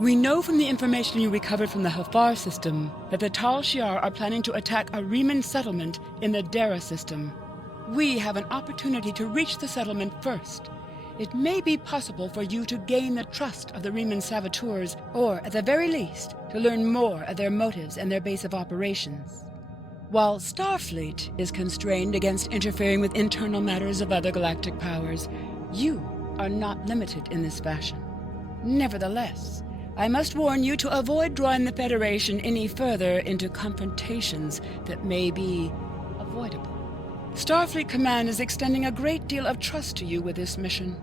We know from the information you recovered from the Hafar system that the Tal Shiar are planning to attack a Riemann settlement in the Dara system. We have an opportunity to reach the settlement first. It may be possible for you to gain the trust of the Riemann saboteurs, or at the very least, to learn more of their motives and their base of operations. While Starfleet is constrained against interfering with internal matters of other galactic powers, you are not limited in this fashion. Nevertheless, I must warn you to avoid drawing the Federation any further into confrontations that may be avoidable. Starfleet Command is extending a great deal of trust to you with this mission.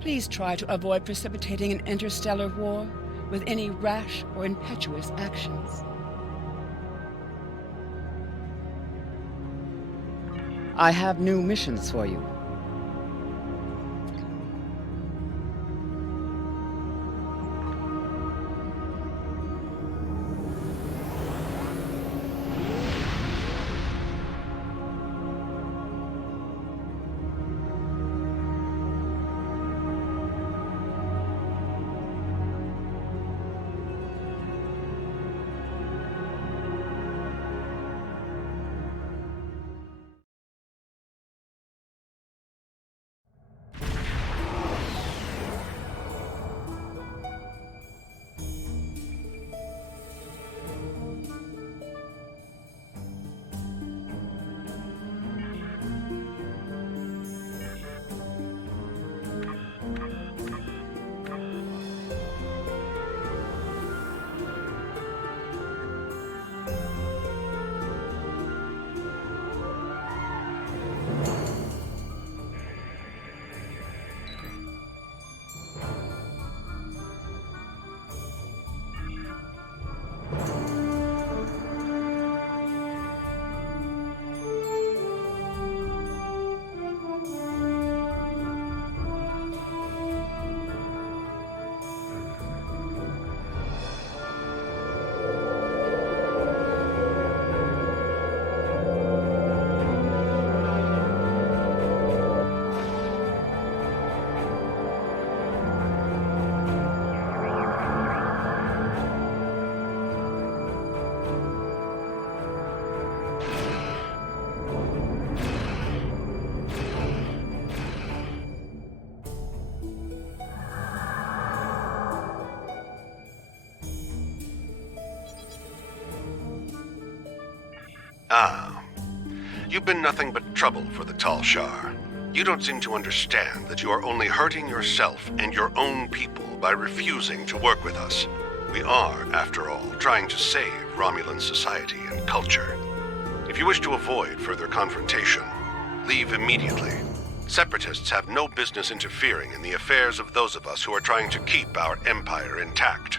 Please try to avoid precipitating an interstellar war with any rash or impetuous actions. I have new missions for you. Ah, you've been nothing but trouble for the Tal Shiar. You don't seem to understand that you are only hurting yourself and your own people by refusing to work with us. We are, after all, trying to save Romulan society and culture. If you wish to avoid further confrontation, leave immediately. Separatists have no business interfering in the affairs of those of us who are trying to keep our empire intact.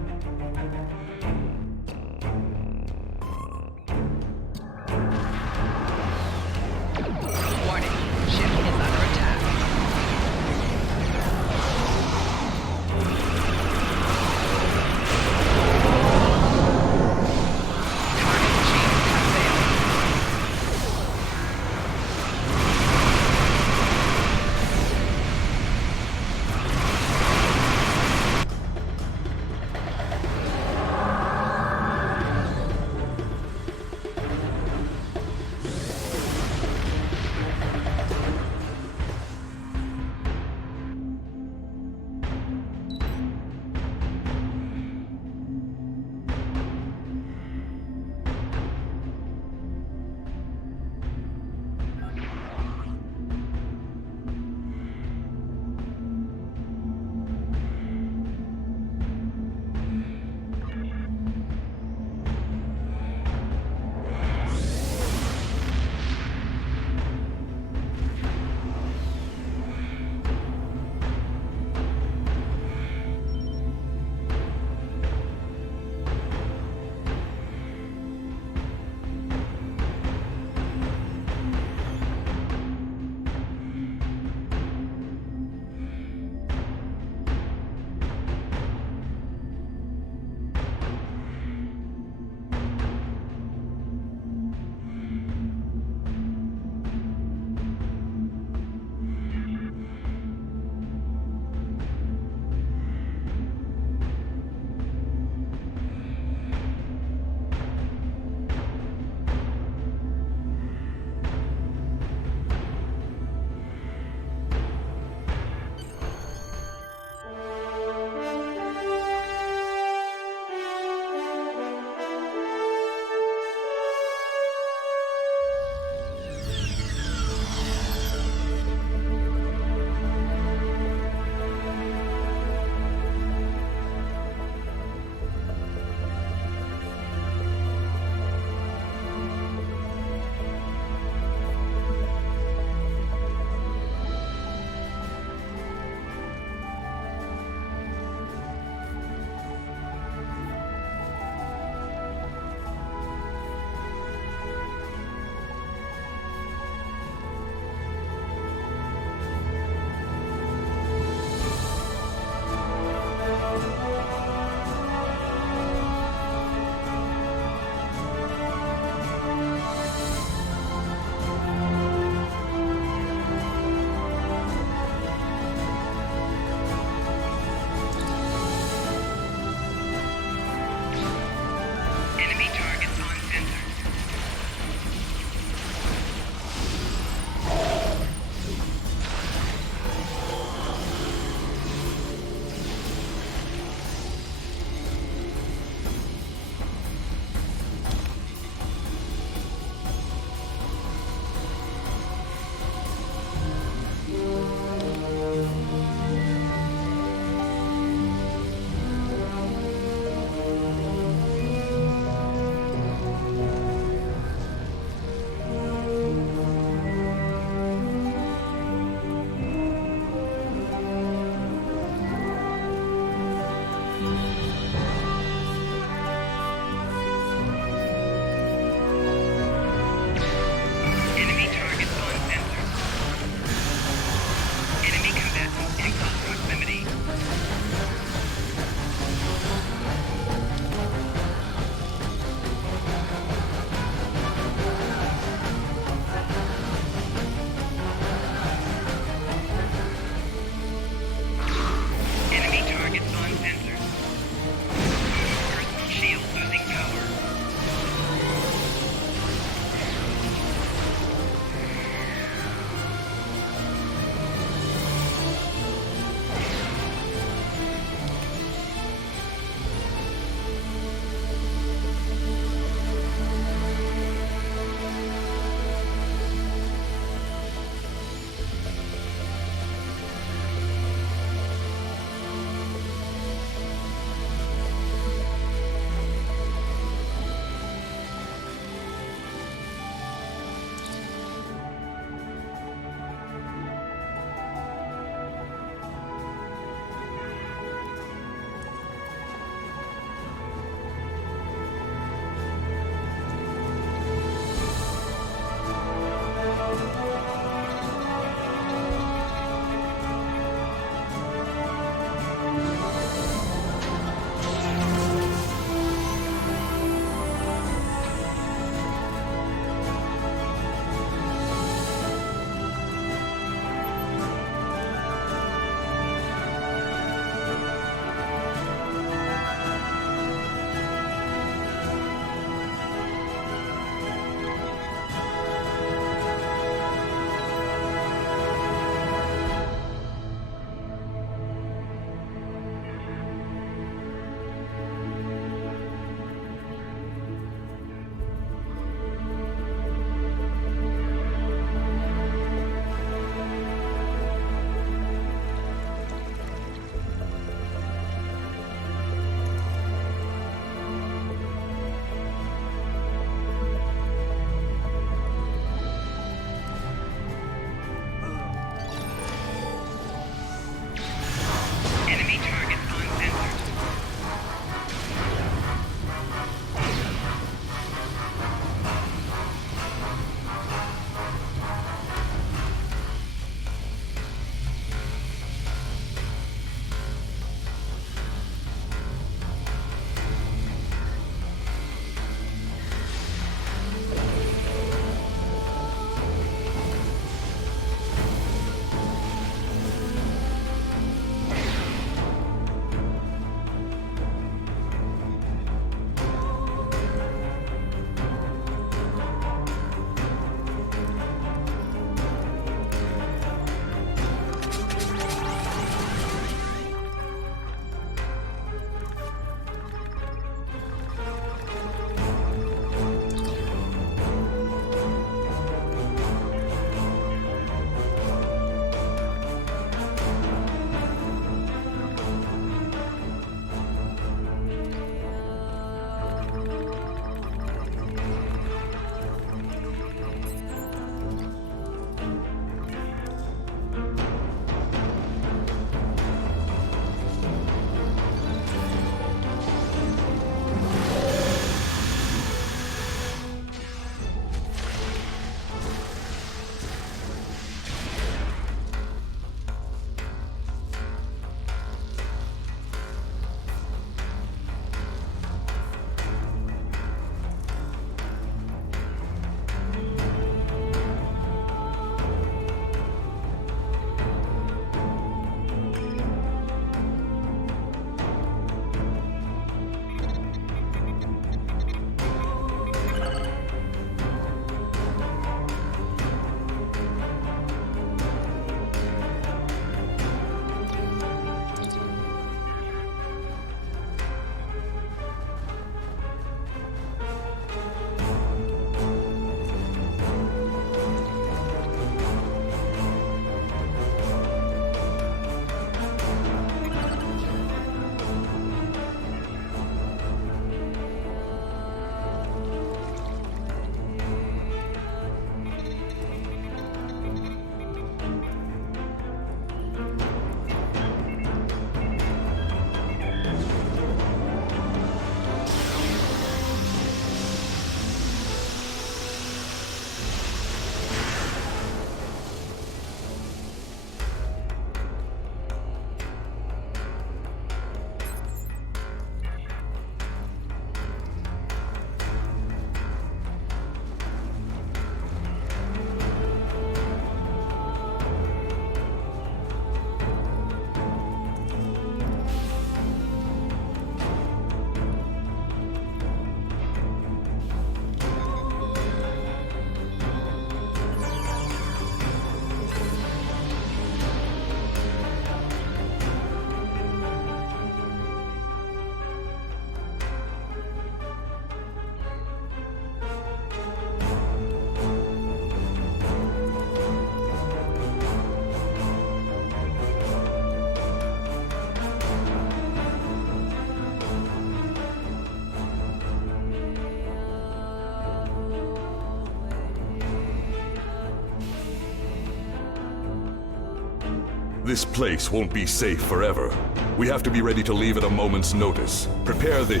This place won't be safe forever. We have to be ready to leave at a moment's notice. Prepare the...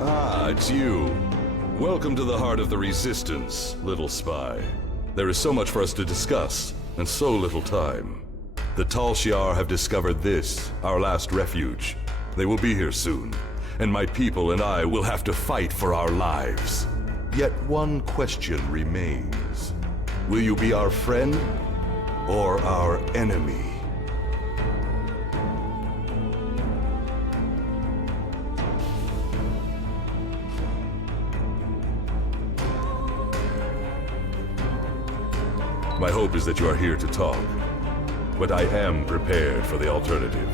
Ah, it's you. Welcome to the heart of the Resistance, little spy. There is so much for us to discuss, and so little time. The Tal Shiar have discovered this, our last refuge. They will be here soon, and my people and I will have to fight for our lives. Yet one question remains. Will you be our friend or our enemy? My hope is that you are here to talk, but I am prepared for the alternative.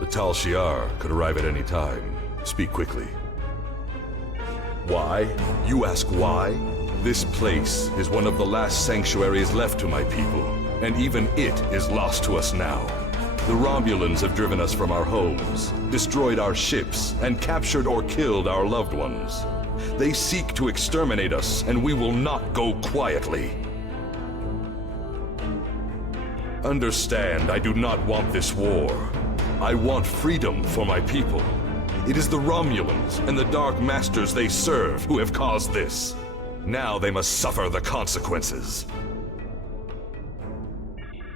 The Tal Shiar could arrive at any time. Speak quickly. Why? You ask why? This place is one of the last sanctuaries left to my people, and even it is lost to us now. The Romulans have driven us from our homes, destroyed our ships, and captured or killed our loved ones. They seek to exterminate us, and we will not go quietly. Understand, I do not want this war. I want freedom for my people. It is the Romulans and the Dark Masters they serve who have caused this. Now they must suffer the consequences.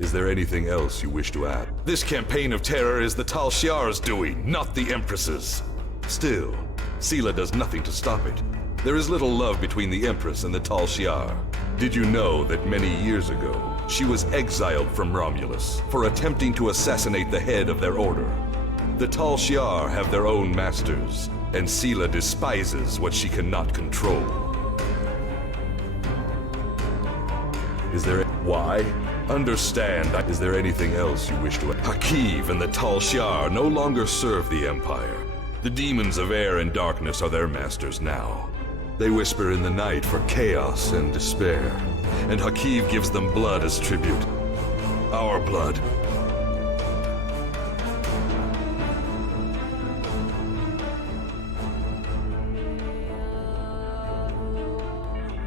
Is there anything else you wish to add? This campaign of terror is the Tal Shiar's doing, not the Empress's. Still, Sela does nothing to stop it. There is little love between the Empress and the Tal Shiar. Did you know that many years ago, she was exiled from Romulus for attempting to assassinate the head of their order? The Tal Shiar have their own masters, and Sela despises what she cannot control. Is there... Why? Understand. Is there anything else you wish to... Hakeev and the Tal Shiar no longer serve the Empire. The demons of air and darkness are their masters now. They whisper in the night for chaos and despair, and Hakeev gives them blood as tribute. Our blood.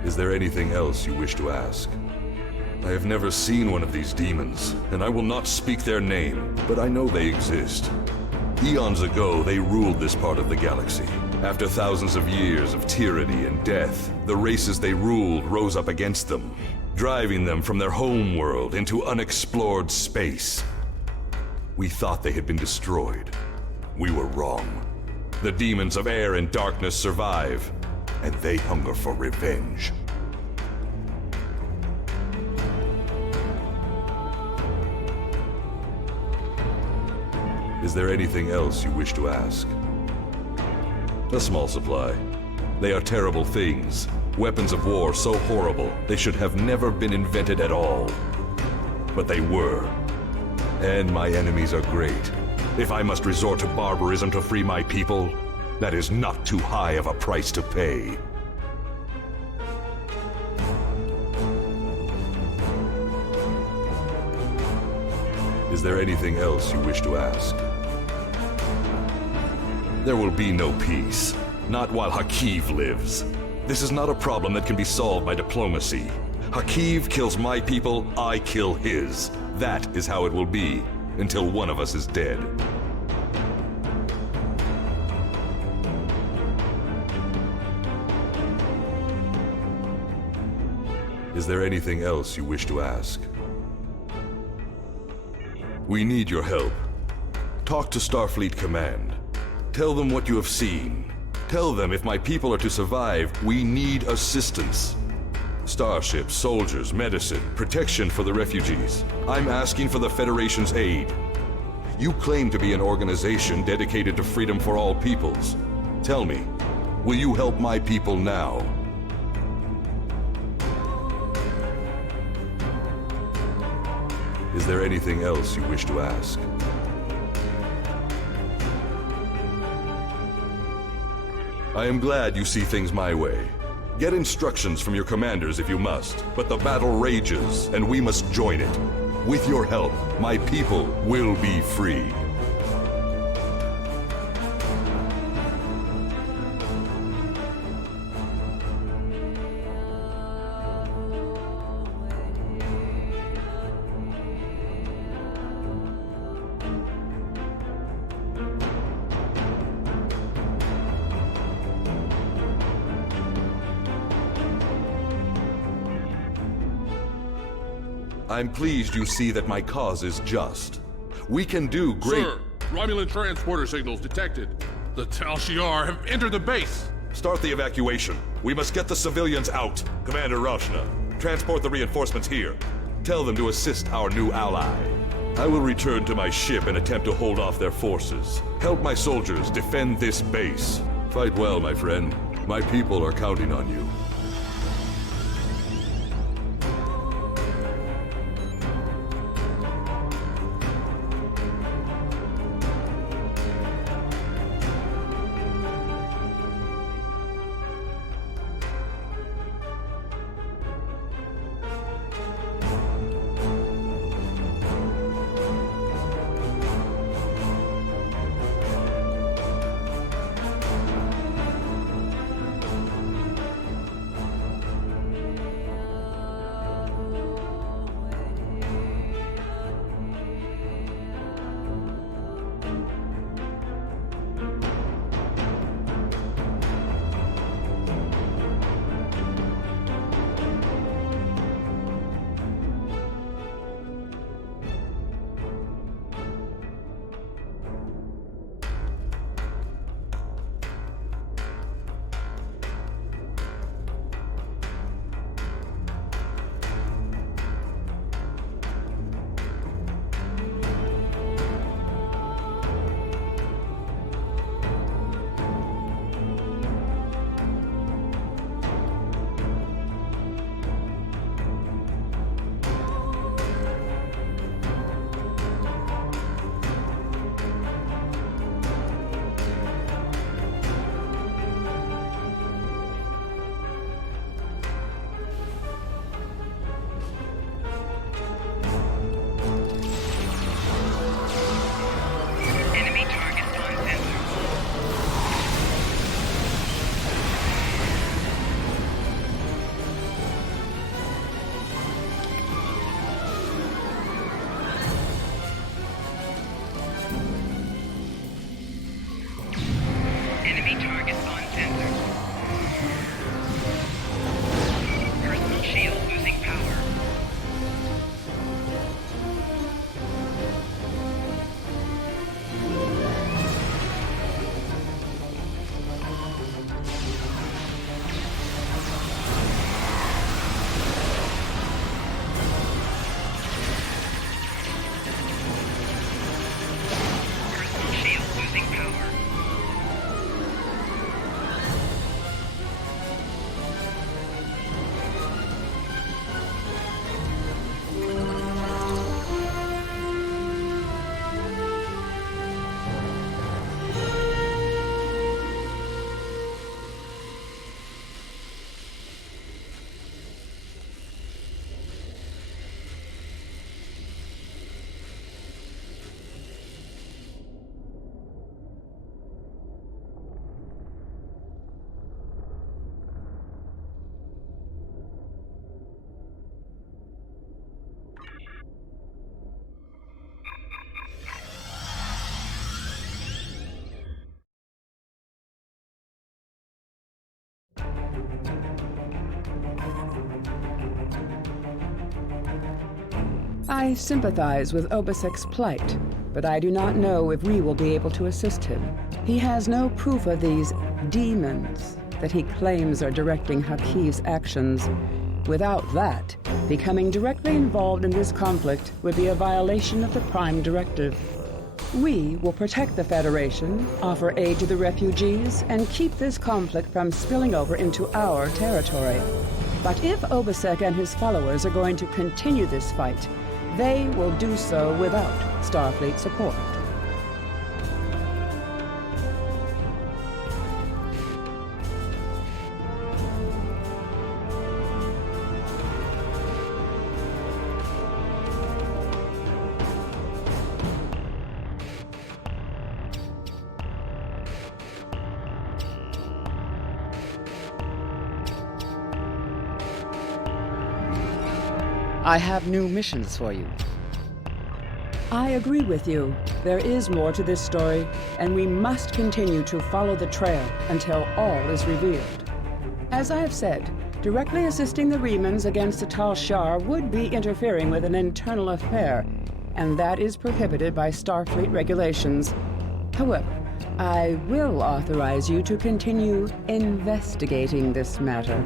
Is there anything else you wish to ask? I have never seen one of these demons, and I will not speak their name, but I know they exist. Eons ago, they ruled this part of the galaxy. After thousands of years of tyranny and death, the races they ruled rose up against them, driving them from their home world into unexplored space. We thought they had been destroyed. We were wrong. The demons of air and darkness survive, and they hunger for revenge. Is there anything else you wish to ask? A small supply. They are terrible things. Weapons of war so horrible, they should have never been invented at all. But they were. And my enemies are great. If I must resort to barbarism to free my people, that is not too high of a price to pay. Is there anything else you wish to ask? There will be no peace. Not while Hakeev lives. This is not a problem that can be solved by diplomacy. Hakeev kills my people, I kill his. That is how it will be, until one of us is dead. Is there anything else you wish to ask? We need your help. Talk to Starfleet Command. Tell them what you have seen. Tell them if my people are to survive, we need assistance. Starships, soldiers, medicine, protection for the refugees. I'm asking for the Federation's aid. You claim to be an organization dedicated to freedom for all peoples. Tell me, will you help my people now? Is there anything else you wish to ask? I am glad you see things my way. Get instructions from your commanders if you must, but the battle rages, and we must join it. With your help, my people will be free. I'm pleased you see that my cause is just. We can do great— Sir, Romulan transporter signals detected. The Tal Shiar have entered the base. Start the evacuation. We must get the civilians out. Commander Rashna, transport the reinforcements here. Tell them to assist our new ally. I will return to my ship and attempt to hold off their forces. Help my soldiers defend this base. Fight well, my friend. My people are counting on you. I sympathize with Obusek's plight, but I do not know if we will be able to assist him. He has no proof of these demons that he claims are directing Hakeev's actions. Without that, becoming directly involved in this conflict would be a violation of the Prime Directive. We will protect the Federation, offer aid to the refugees, and keep this conflict from spilling over into our territory. But if Obusek and his followers are going to continue this fight, they will do so without Starfleet support. I have new missions for you. I agree with you. There is more to this story, and we must continue to follow the trail until all is revealed. As I have said, Directly assisting the Remans against the Tal Shiar would be interfering with an internal affair, and that is prohibited by Starfleet regulations. However, I will authorize you to continue investigating this matter.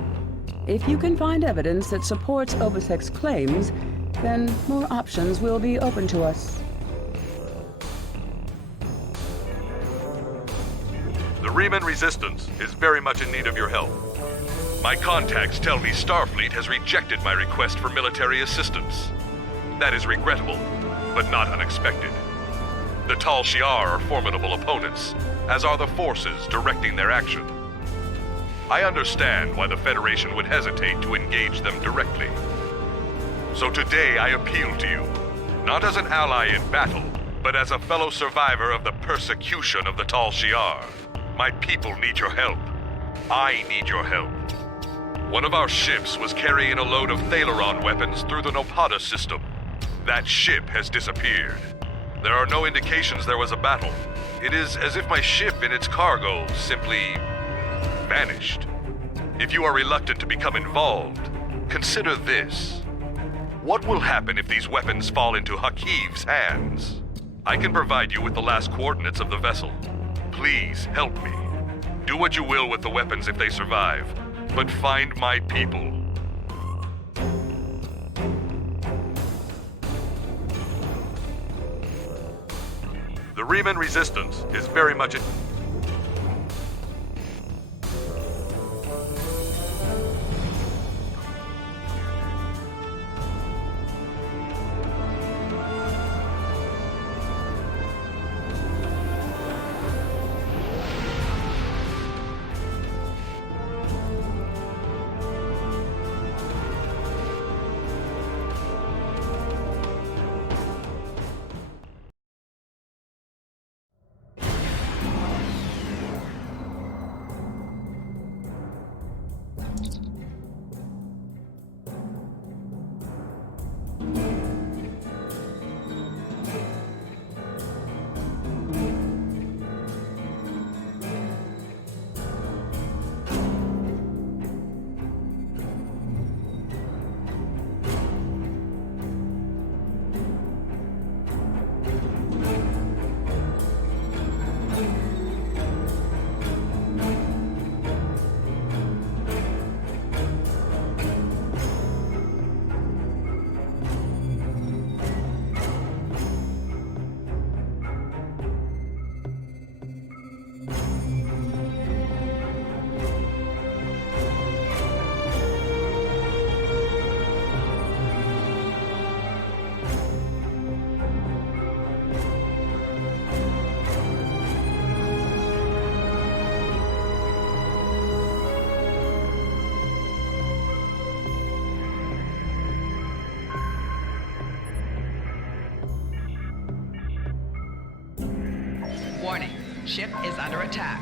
If you can find evidence that supports Obisek's claims, then more options will be open to us. The Reman Resistance is very much in need of your help. My contacts tell me Starfleet has rejected my request for military assistance. That is regrettable, but not unexpected. The Tal Shiar are formidable opponents, as are the forces directing their action. I understand why the Federation would hesitate to engage them directly. So today I appeal to you, not as an ally in battle, but as a fellow survivor of the persecution of the Tal Shiar. My people need your help. I need your help. One of our ships was carrying a load of Thalaron weapons through the Nopada system. That ship has disappeared. There are no indications there was a battle. It is as if my ship and its cargo simply vanished. If you are reluctant to become involved, consider this. What will happen if these weapons fall into Hakeev's hands? I can provide you with the last coordinates of the vessel. Please help me. Do what you will with the weapons if they survive, but find my people. The Reman Resistance is very much Warning, ship is under attack.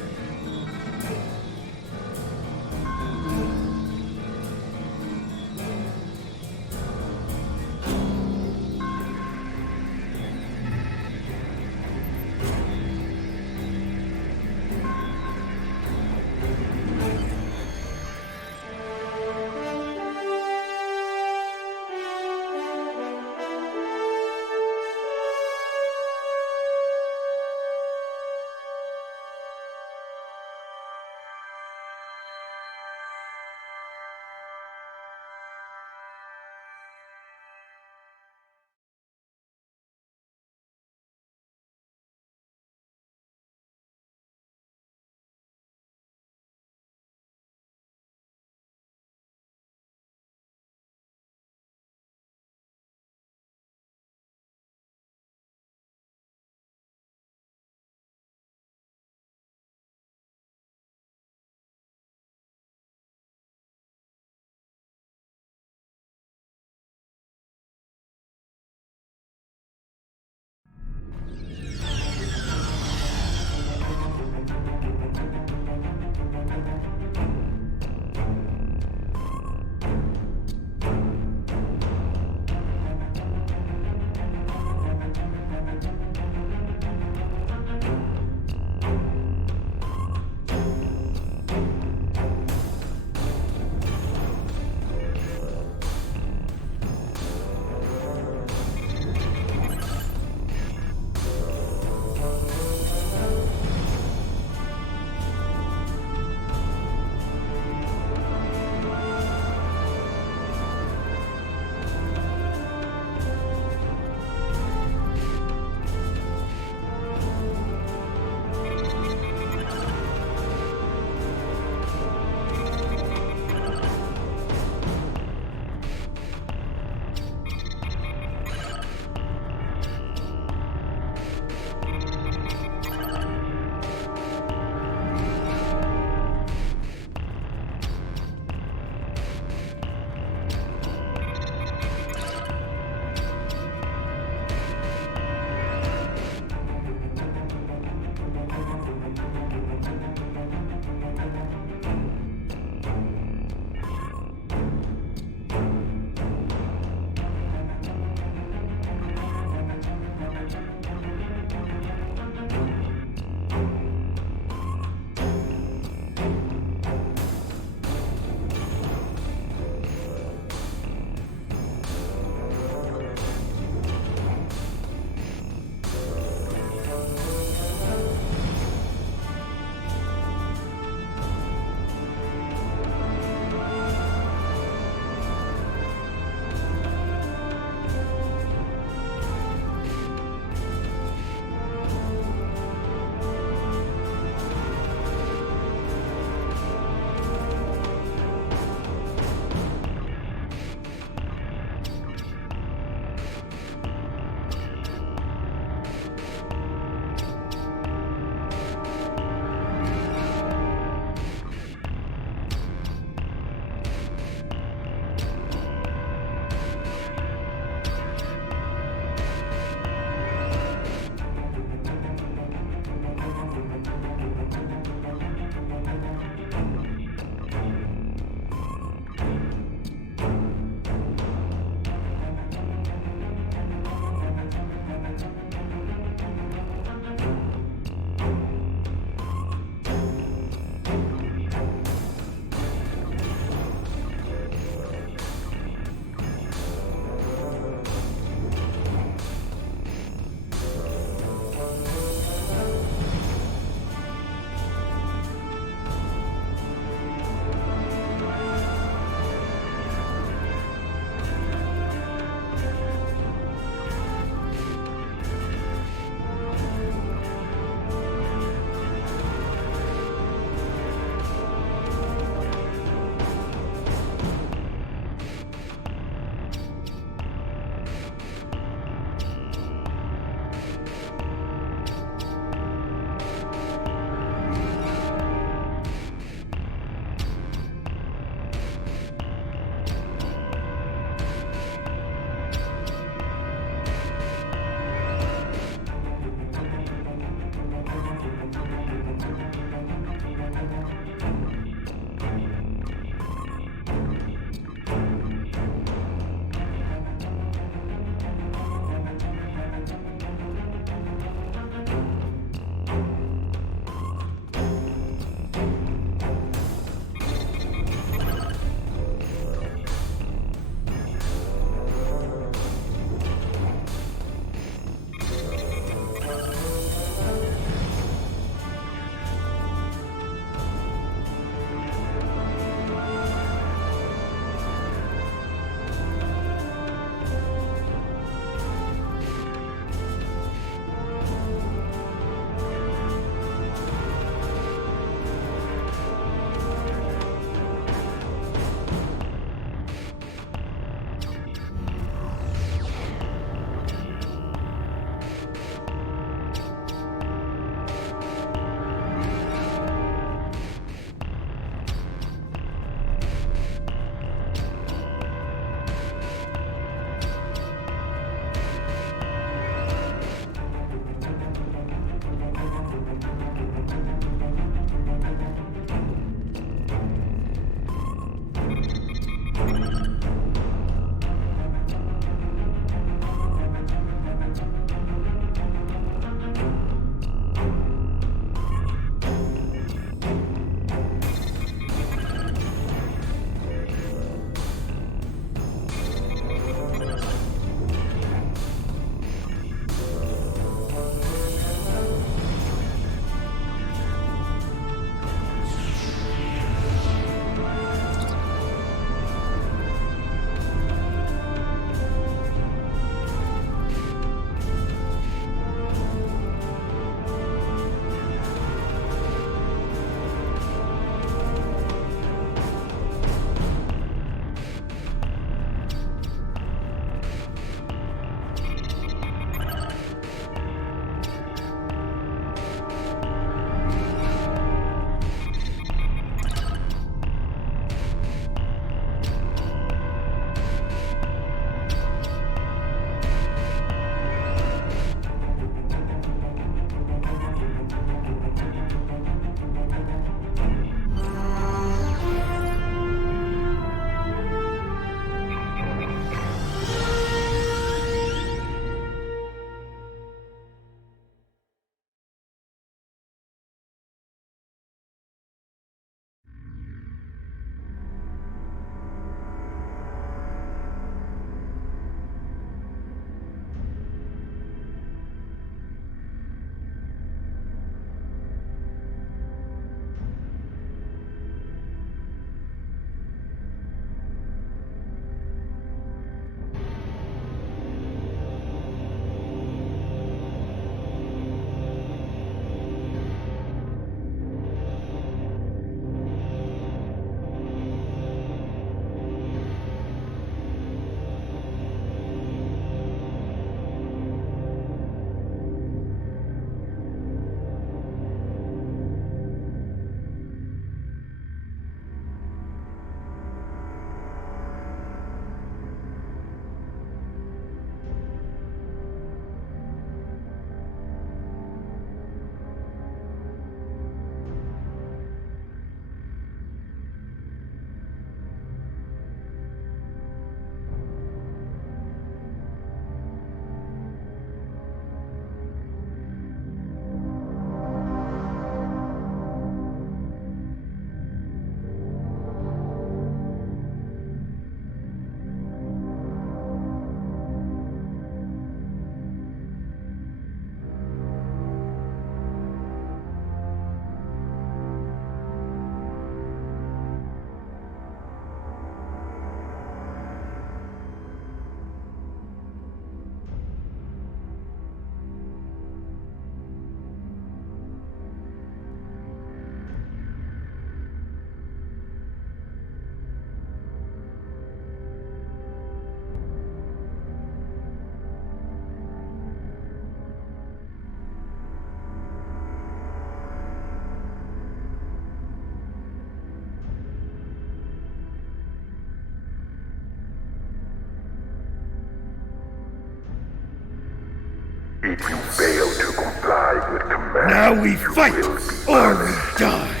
If you fail to comply with commands, Now we you fight, will be or punished. we die.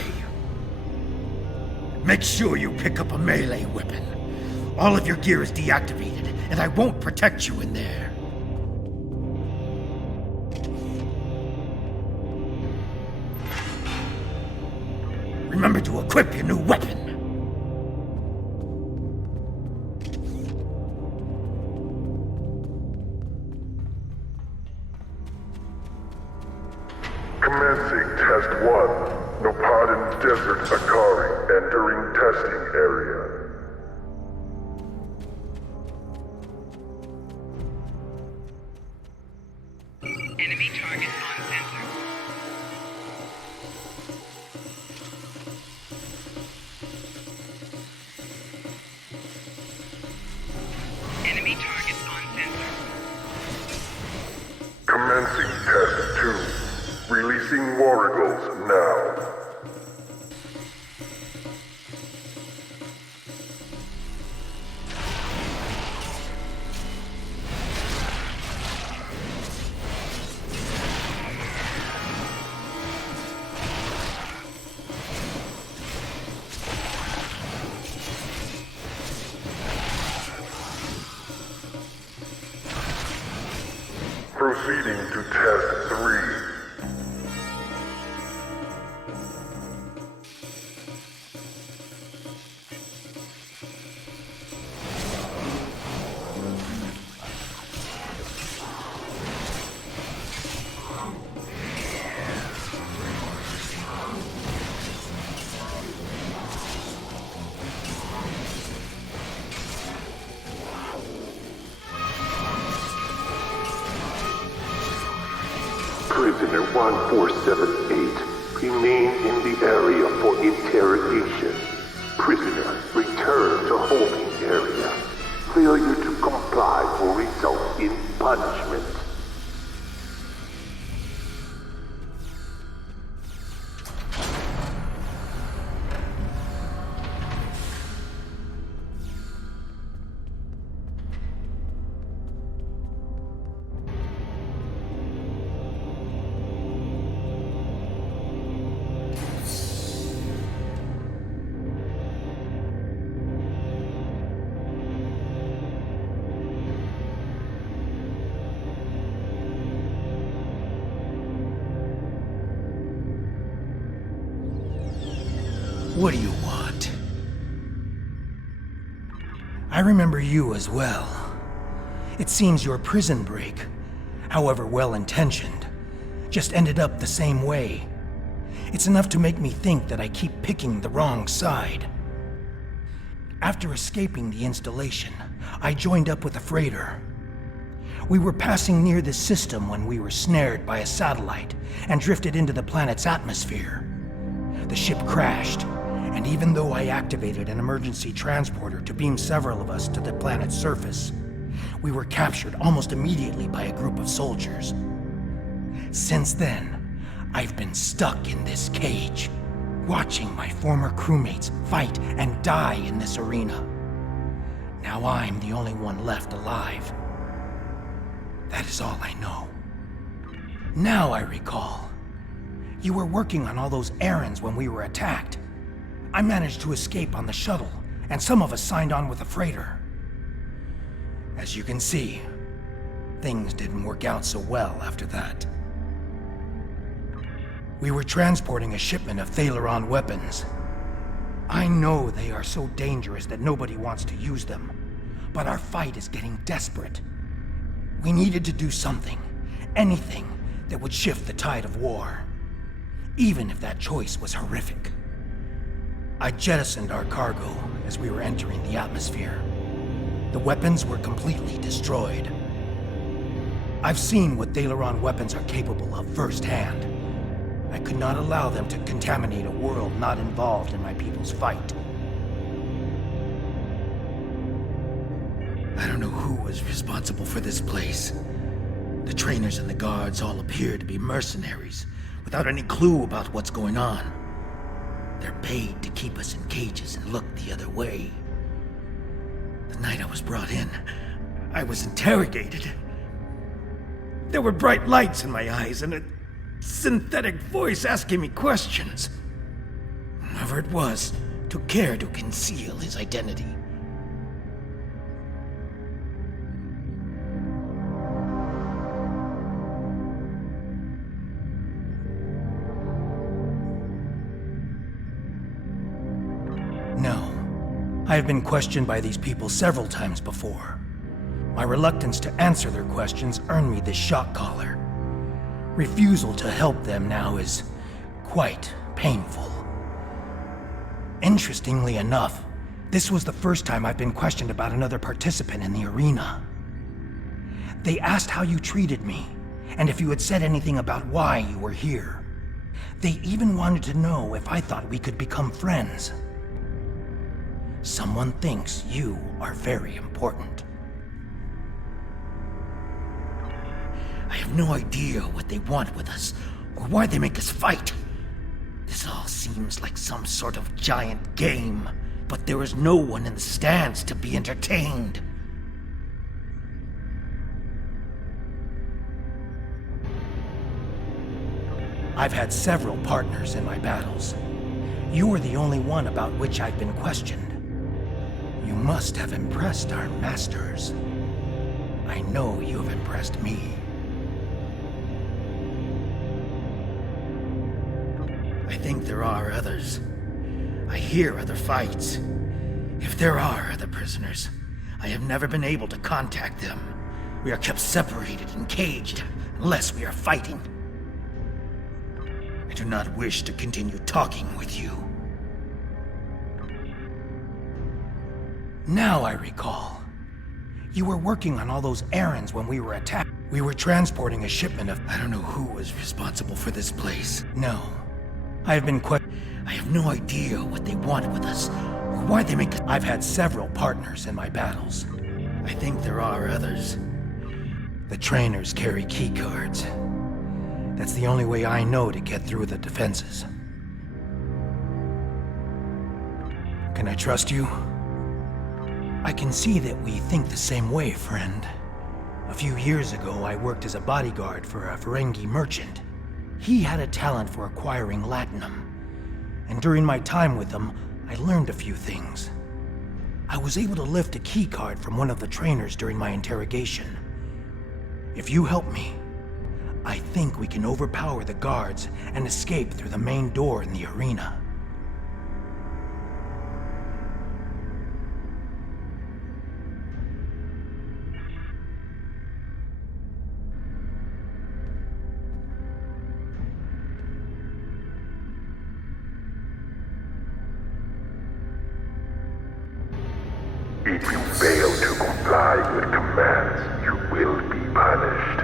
Make sure you pick up a melee weapon. All of your gear is deactivated, and I won't protect you in there. Remember to equip your new weapon. Commencing Test 1. Nopadan Desert Akari entering testing area. Enemy target on sensor. Enemy target on sensor. Commencing Test 2. Releasing Warrigals now. Proceeding to Test 3. Prisoner 1478, remain in the area for interrogation. Prisoner, return to holding area. Failure to comply will result in punishment. What do you want? I remember you as well. It seems your prison break, however well-intentioned, just ended up the same way. It's enough to make me think that I keep picking the wrong side. After escaping the installation, I joined up with a freighter. We were passing near this system when we were snared by a satellite and drifted into the planet's atmosphere. The ship crashed, and even though I activated an emergency transporter to beam several of us to the planet's surface, we were captured almost immediately by a group of soldiers. Since then, I've been stuck in this cage, watching my former crewmates fight and die in this arena. Now I'm the only one left alive. That is all I know. Now I recall. You were working on all those errands when we were attacked. I managed to escape on the shuttle, and some of us signed on with the freighter. As you can see, things didn't work out so well after that. We were transporting a shipment of Thalaron weapons. I know they are so dangerous that nobody wants to use them, but our fight is getting desperate. We needed to do something, anything that would shift the tide of war, even if that choice was horrific. I jettisoned our cargo as we were entering the atmosphere. The weapons were completely destroyed. I've seen what Thalaron weapons are capable of firsthand. I could not allow them to contaminate a world not involved in my people's fight. I don't know who was responsible for this place. The trainers and the guards all appear to be mercenaries, without any clue about what's going on. They're paid to keep us in cages and look the other way. The night I was brought in, I was interrogated. There were bright lights in my eyes and a synthetic voice asking me questions. Whoever it was took care to conceal his identity. No. I have been questioned by these people several times before. My reluctance to answer their questions earned me this shock collar. Refusal to help them now is quite painful. Interestingly enough, this was the first time I've been questioned about another participant in the arena. They asked how you treated me, and if you had said anything about why you were here. They even wanted to know if I thought we could become friends. Someone thinks you are very important. I have no idea what they want with us, or why they make us fight. This all seems like some sort of giant game, but there is no one in the stands to be entertained. I've had several partners in my battles. You are the only one about which I've been questioned. You must have impressed our masters. I know you have impressed me. I think there are others. I hear other fights. If there are other prisoners, I have never been able to contact them. We are kept separated and caged unless we are fighting. I do not wish to continue talking with you. Now I recall. You were working on all those errands when we were attacked. We were transporting a shipment of... I don't know who was responsible for this place. No. I have been I have no idea what they want with us, or why they make us... I've had several partners in my battles. I think there are others. The trainers carry key cards. That's the only way I know to get through the defenses. Can I trust you? I can see that we think the same way, friend. A few years ago, I worked as a bodyguard for a Ferengi merchant. He had a talent for acquiring latinum, and during my time with him, I learned a few things. I was able to lift a key card from one of the trainers during my interrogation. If you help me, I think we can overpower the guards and escape through the main door in the arena. If you fail to comply with commands, you will be punished.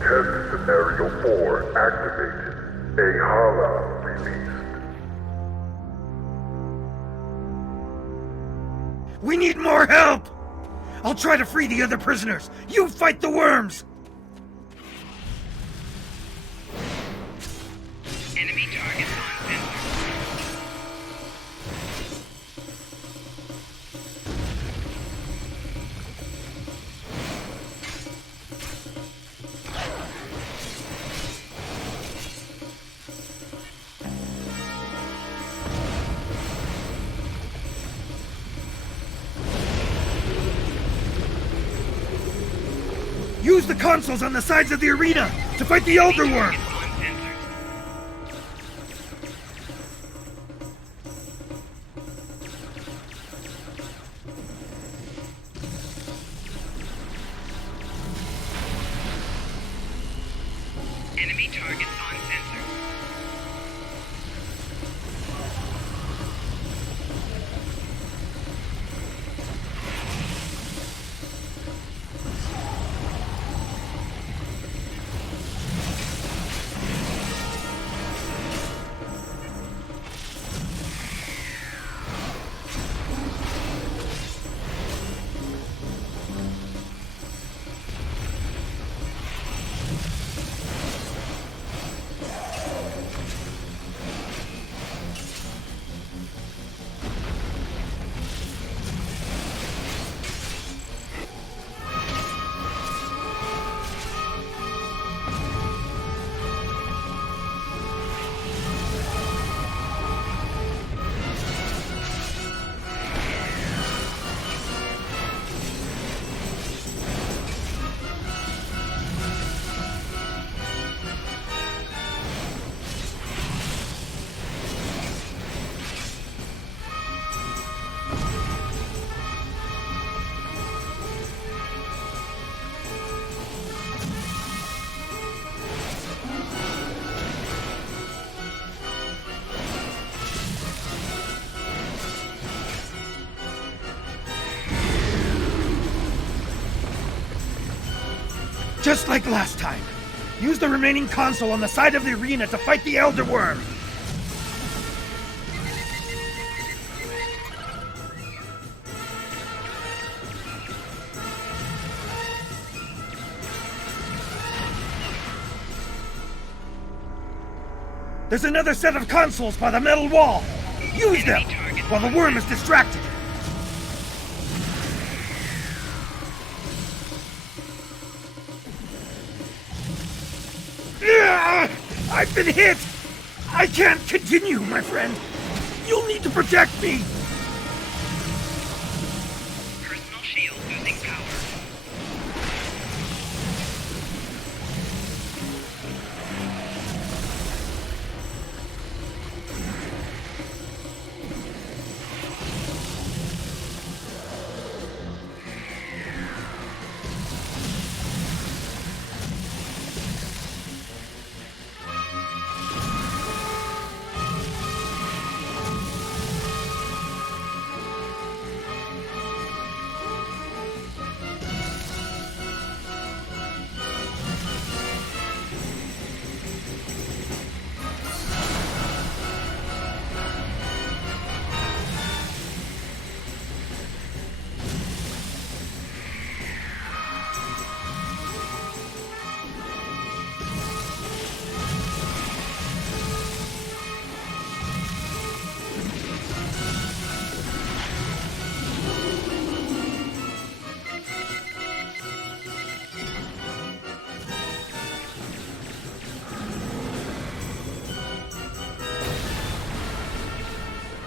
Test Scenario 4 activated. A Hala released. We need more help! I'll try to free the other prisoners. You fight the worms! Enemy target on sensor. Use the consoles on the sides of the arena to fight the Elder Worm! Target on sensors. Just like last time. Use the remaining console on the side of the arena to fight the Elder Worm. There's another set of consoles by the metal wall. Use them while the worm is distracted. I've been hit! I can't continue, my friend. You'll need to protect me. Personal shield losing power.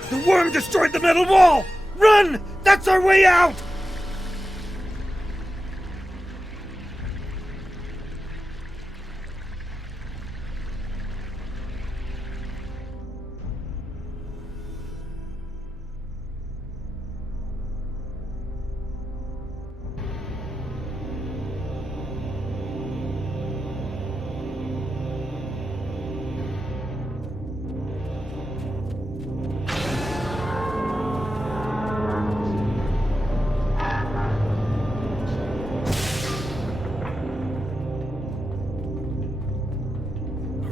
The worm destroyed the metal wall! Run! That's our way out!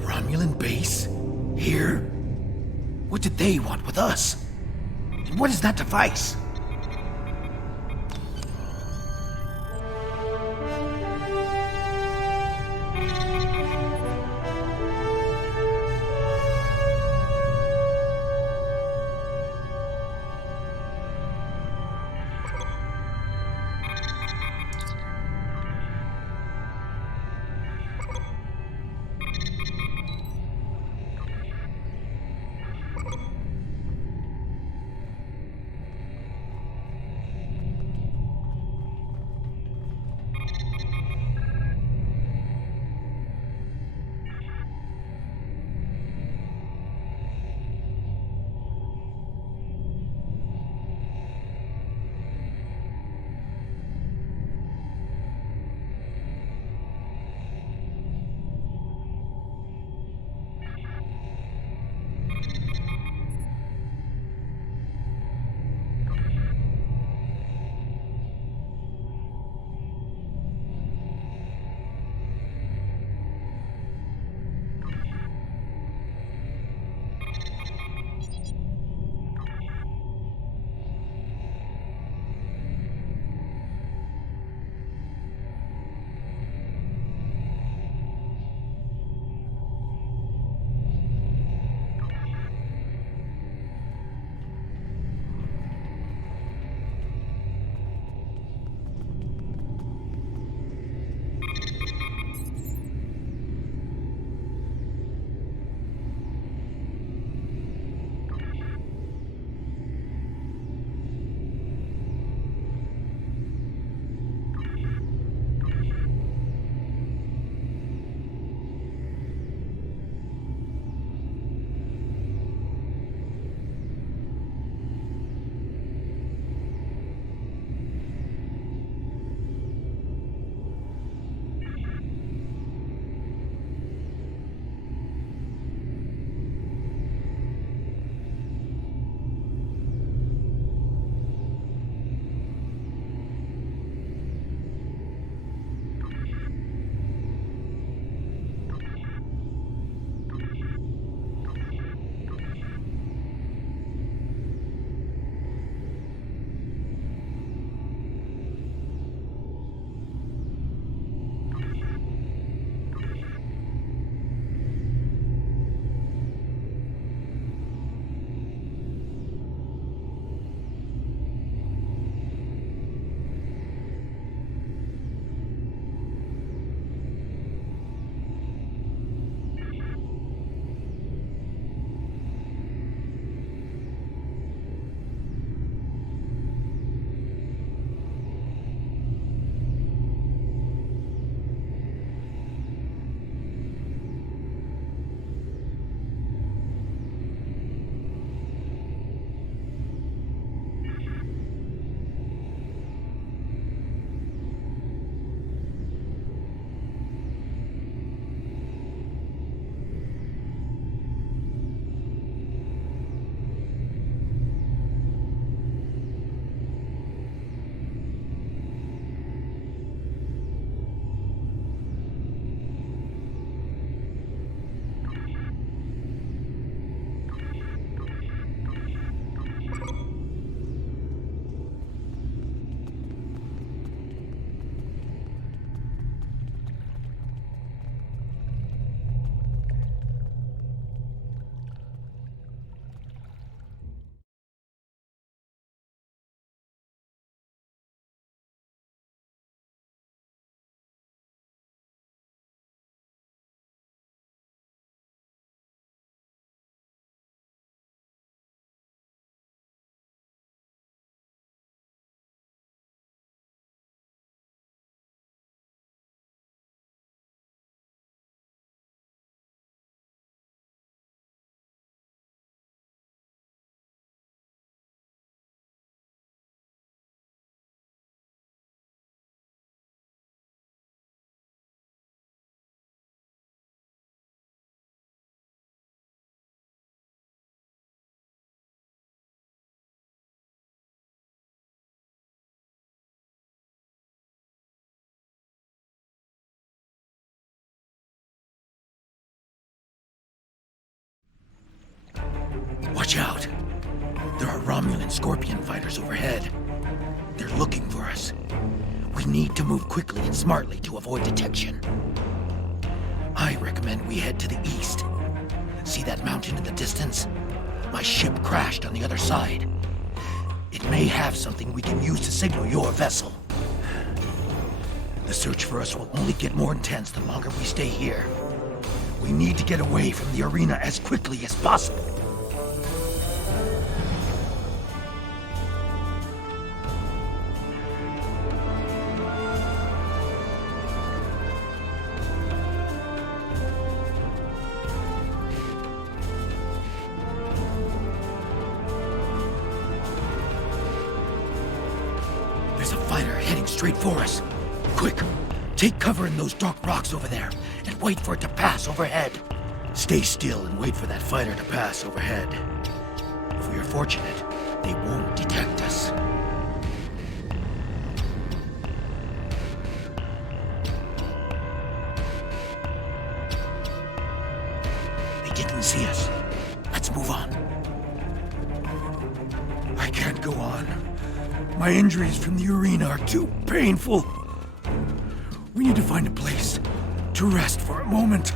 Romulan base? Here? What did they want with us? And what is that device? Watch out. There are Romulan Scorpion fighters overhead. They're looking for us. We need to move quickly and smartly to avoid detection. I recommend we head to the east. See that mountain in the distance? My ship crashed on the other side. It may have something we can use to signal your vessel. The search for us will only get more intense the longer we stay here. We need to get away from the arena as quickly as possible. There's a fighter heading straight for us. Quick, take cover in those dark rocks over there, and wait for it to pass overhead. Stay still and wait for that fighter to pass overhead. If we are fortunate, they won't detect us. They didn't see us. Let's move on. I can't go on. My injuries from the arena are too painful. We need to find a place to rest for a moment.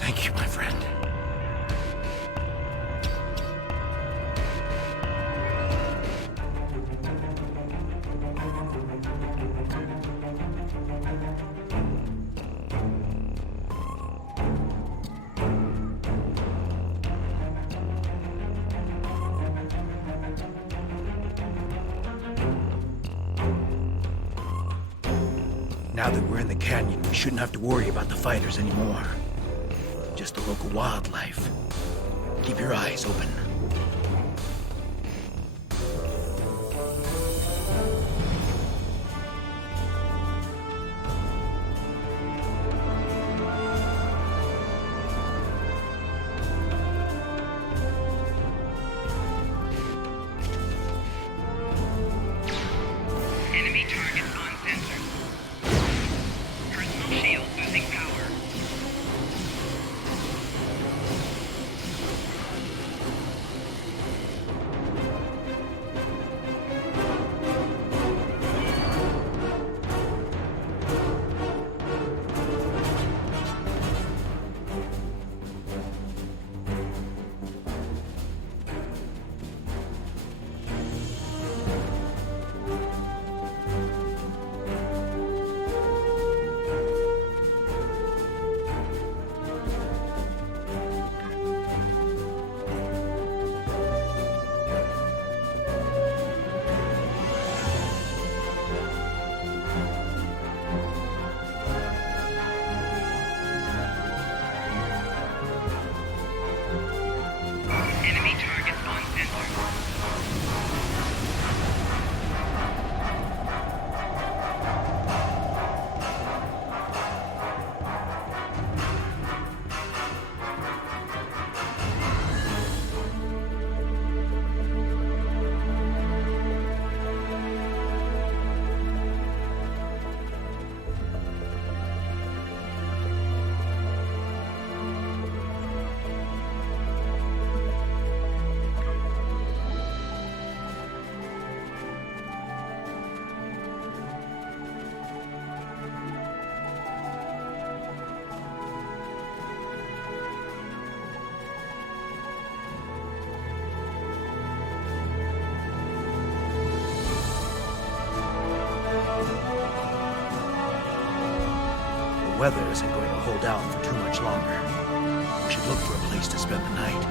Thank you, my friend. Now that we're in the canyon, we shouldn't have to worry about the fighters anymore. Just the local wildlife. Keep your eyes open. Enemy targets on sensor. Personal shield losing power. Enemy targets on sensor. The weather isn't going to hold out for too much longer. We should look for a place to spend the night.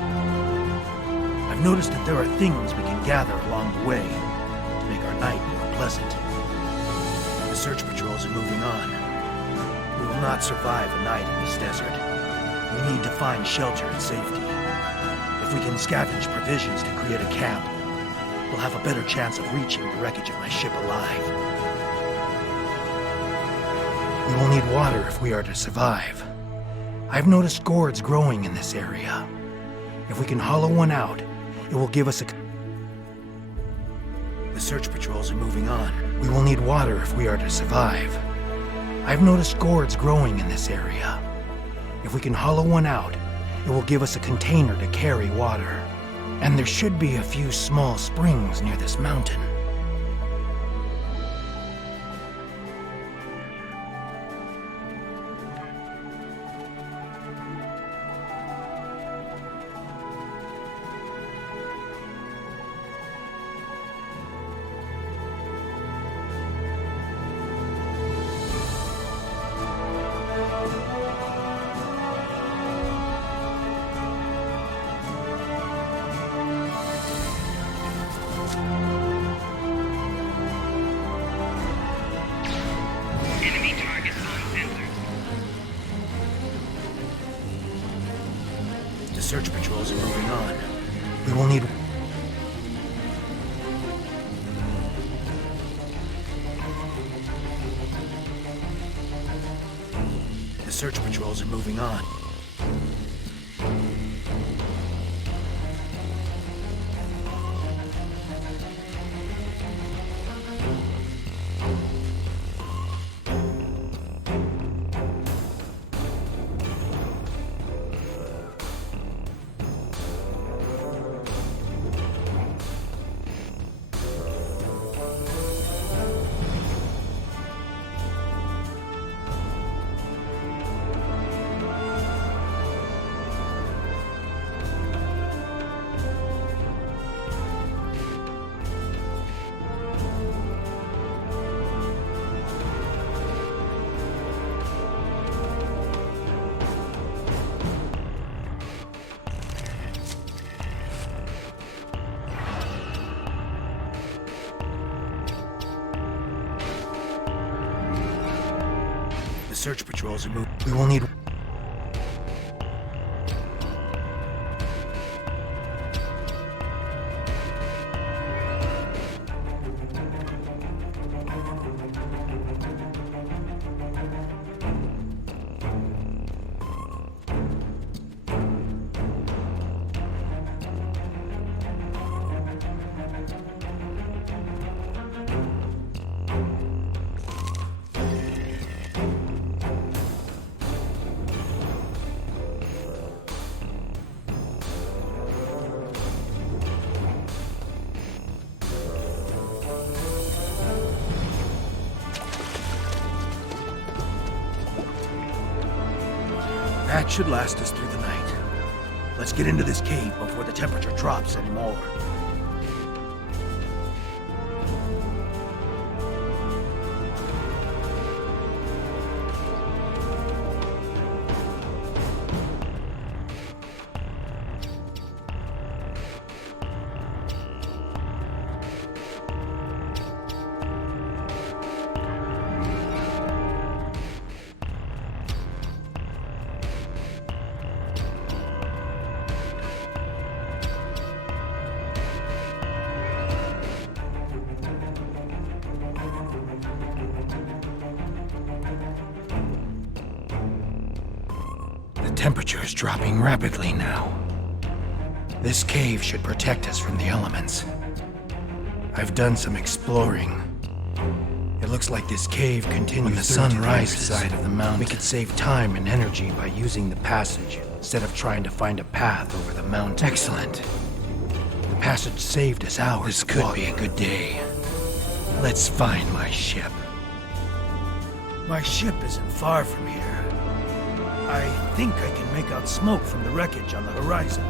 I've noticed that there are things we can gather along the way to make our night more pleasant. The search patrols are moving on. We will not survive a night in this desert. We need to find shelter and safety. If we can scavenge provisions to create a camp, we'll have a better chance of reaching the wreckage of my ship alive. We will need water if we are to survive. I've noticed gourds growing in this area. If we can hollow one out, it will give us a... The search patrols are moving on. We will need water if we are to survive. I've noticed gourds growing in this area. If we can hollow one out, it will give us a container to carry water. And there should be a few small springs near this mountain. Enemy targets on sensor. The search patrols are moving on. We will need... The search patrols are moving on. search patrols are moving. We will need... That should last us through the night. Let's get into this cave before the temperature drops anymore. The temperature is dropping rapidly now. This cave should protect us from the elements. I've done some exploring. It looks like this cave continues when the sun rises side of the mountain. We could save time and energy by using the passage instead of trying to find a path over the mountain. Excellent. The passage saved us hours. This could be a good day. Let's find my ship. My ship isn't far from here. I think I can make out smoke from the wreckage on the horizon.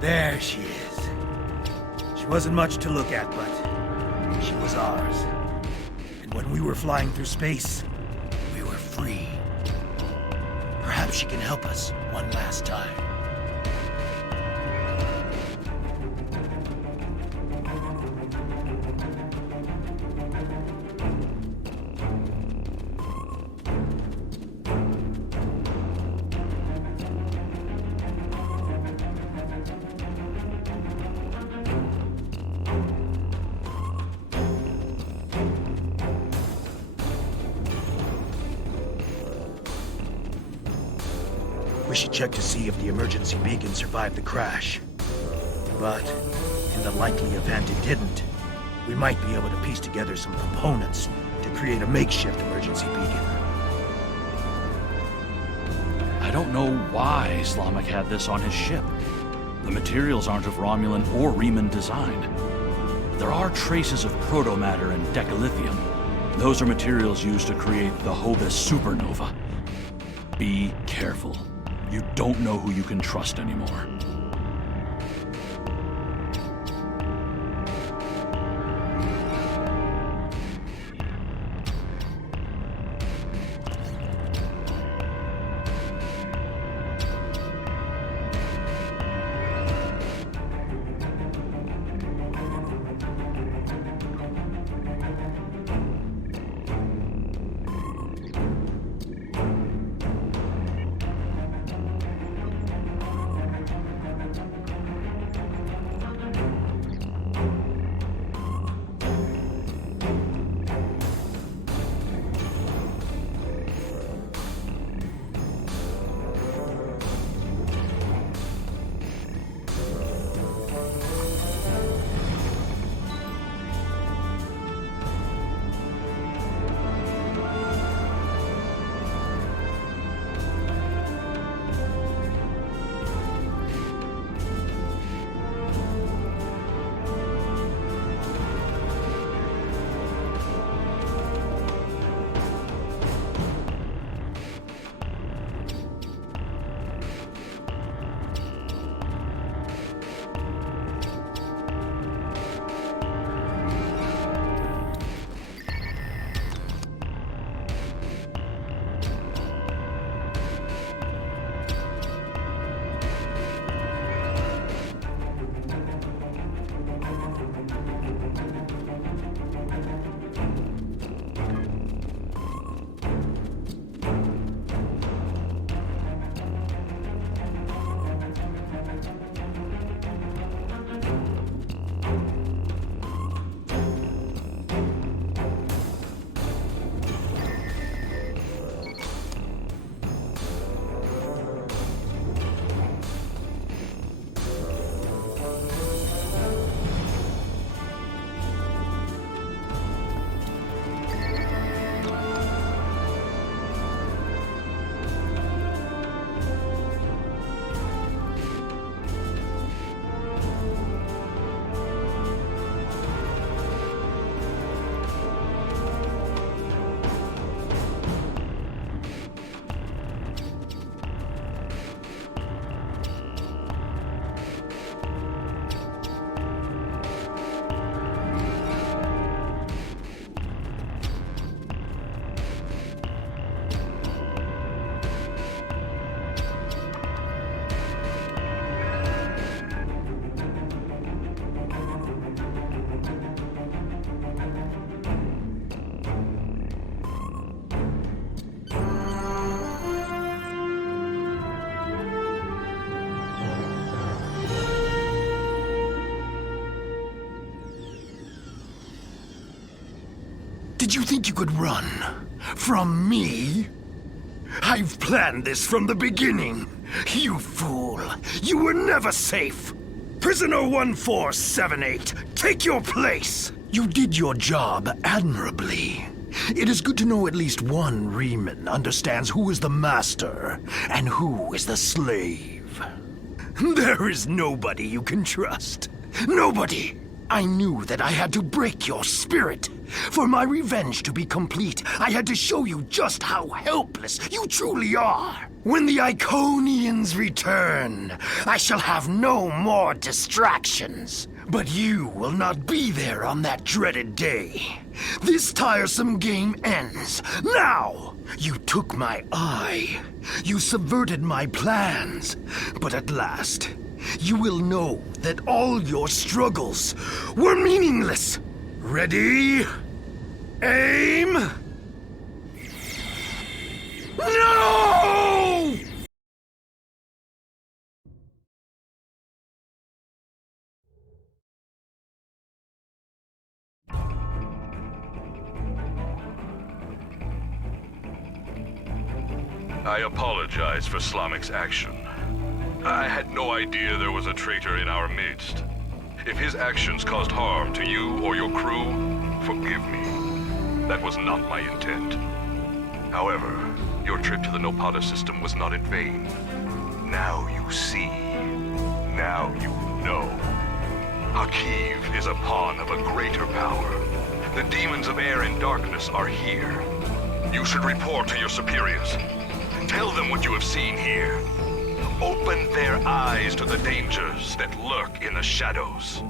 There she is. She wasn't much to look at, but she was ours. And when we were flying through space, we were free. Perhaps she can help us one last time. We should check to see if the emergency beacon survived the crash. But, in the likely event it didn't, we might be able to piece together some components to create a makeshift emergency beacon. I don't know why Slamek had this on his ship. The materials aren't of Romulan or Riemann design. There are traces of protomatter and decalithium. Those are materials used to create the Hobus Supernova. Be careful. You don't know who you can trust anymore. Did you think you could run? From me? I've planned this from the beginning. You fool. You were never safe. Prisoner 1478, take your place. You did your job admirably. It is good to know at least one Riemann understands who is the master and who is the slave. There is nobody you can trust. Nobody! I knew that I had to break your spirit. For my revenge to be complete, I had to show you just how helpless you truly are. When the Iconians return, I shall have no more distractions. But you will not be there on that dreaded day. This tiresome game ends now! You took my eye. You subverted my plans. But at last, you will know that all your struggles were meaningless. Ready? Aim! No! I apologize for Slamic's action. I had no idea there was a traitor in our midst. If his actions caused harm to you or your crew, forgive me. That was not my intent. However, your trip to the Nopata system was not in vain. Now you see. Now you know. Hakeev is a pawn of a greater power. The demons of air and darkness are here. You should report to your superiors. Tell them what you have seen here. Open their eyes to the dangers that lurk in the shadows.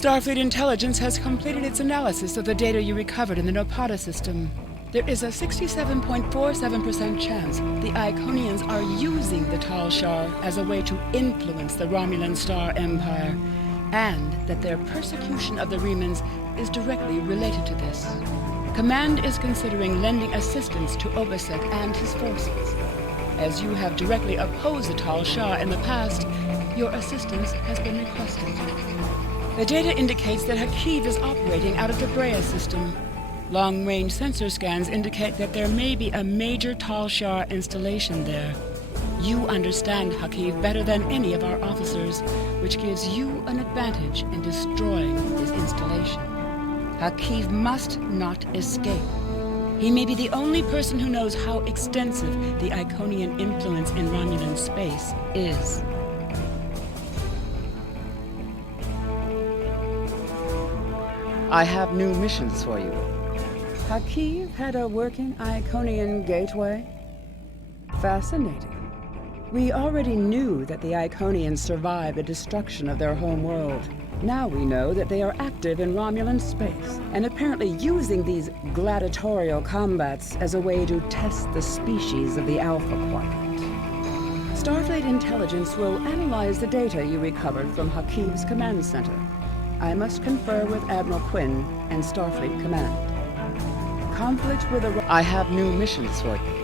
Starfleet Intelligence has completed its analysis of the data you recovered in the Nopata system. There is a 67.47% chance the Iconians are using the Tal Shar as a way to influence the Romulan Star Empire, and that their persecution of the Remans is directly related to this. Command is considering lending assistance to Obasek and his forces. As you have directly opposed the Tal Shar in the past, your assistance has been requested. The data indicates that Hakeev is operating out of the Brea system. Long-range sensor scans indicate that there may be a major Tal Shar installation there. You understand Hakeev better than any of our officers, which gives you an advantage in destroying his installation. Hakeev must not escape. He may be the only person who knows how extensive the Iconian influence in Romulan space is. I have new missions for you. Hakeev had a working Iconian gateway? Fascinating. We already knew that the Iconians survived the destruction of their home world. Now we know that they are active in Romulan space, and apparently using these gladiatorial combats as a way to test the species of the Alpha Quadrant. Starfleet Intelligence will analyze the data you recovered from Hakeev's command center. I must confer with Admiral Quinn and Starfleet Command. Conflict with a... I have new missions for you.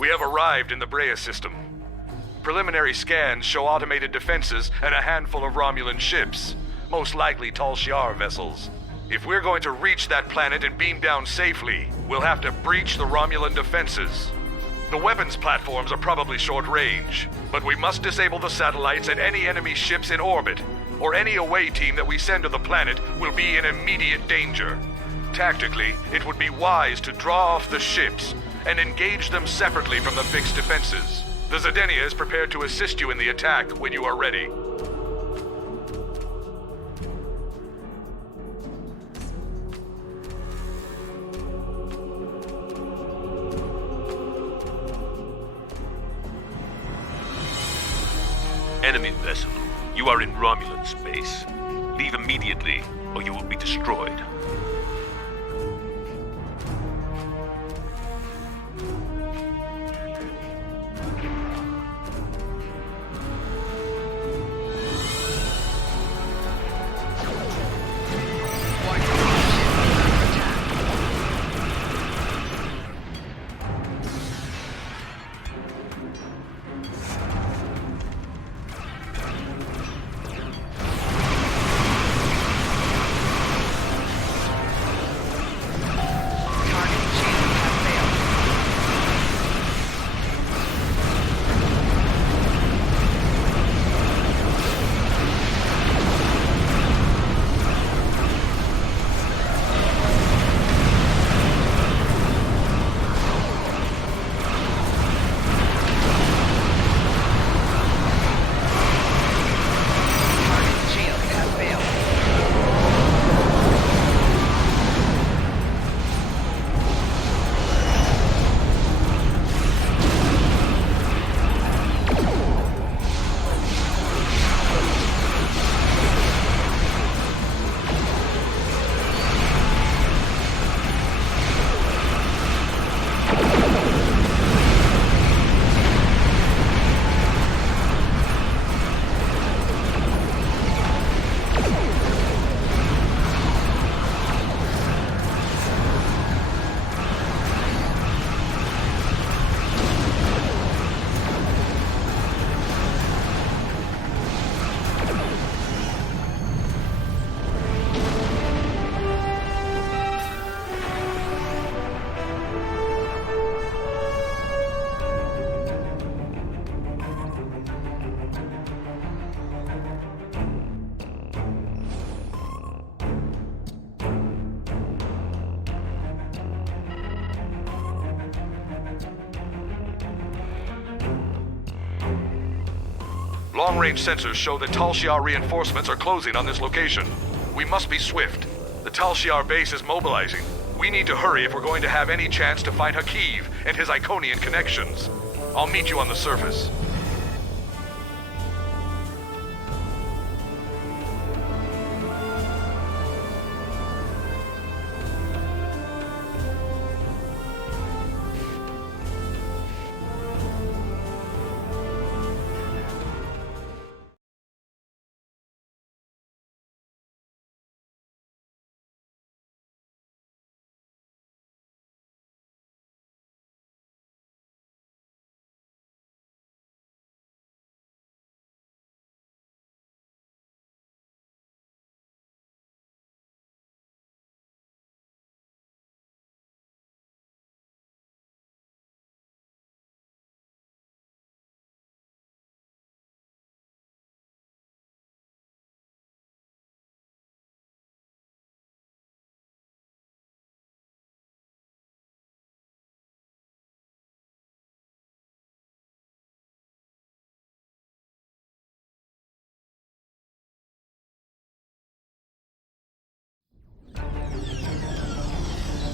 We have arrived in the Brea system. Preliminary scans show automated defenses and a handful of Romulan ships, most likely Tal Shiar vessels. If we're going to reach that planet and beam down safely, we'll have to breach the Romulan defenses. The weapons platforms are probably short range, but we must disable the satellites and any enemy ships in orbit, or any away team that we send to the planet will be in immediate danger. Tactically, it would be wise to draw off the ships and engage them separately from the fixed defenses. The Zedenia is prepared to assist you in the attack when you are ready. Enemy vessel, you are in Romulan space. Leave immediately, or you will be destroyed. Long-range sensors show that Tal Shiar reinforcements are closing on this location. We must be swift. The Tal Shiar base is mobilizing. We need to hurry if we're going to have any chance to find Hakeev and his Iconian connections. I'll meet you on the surface.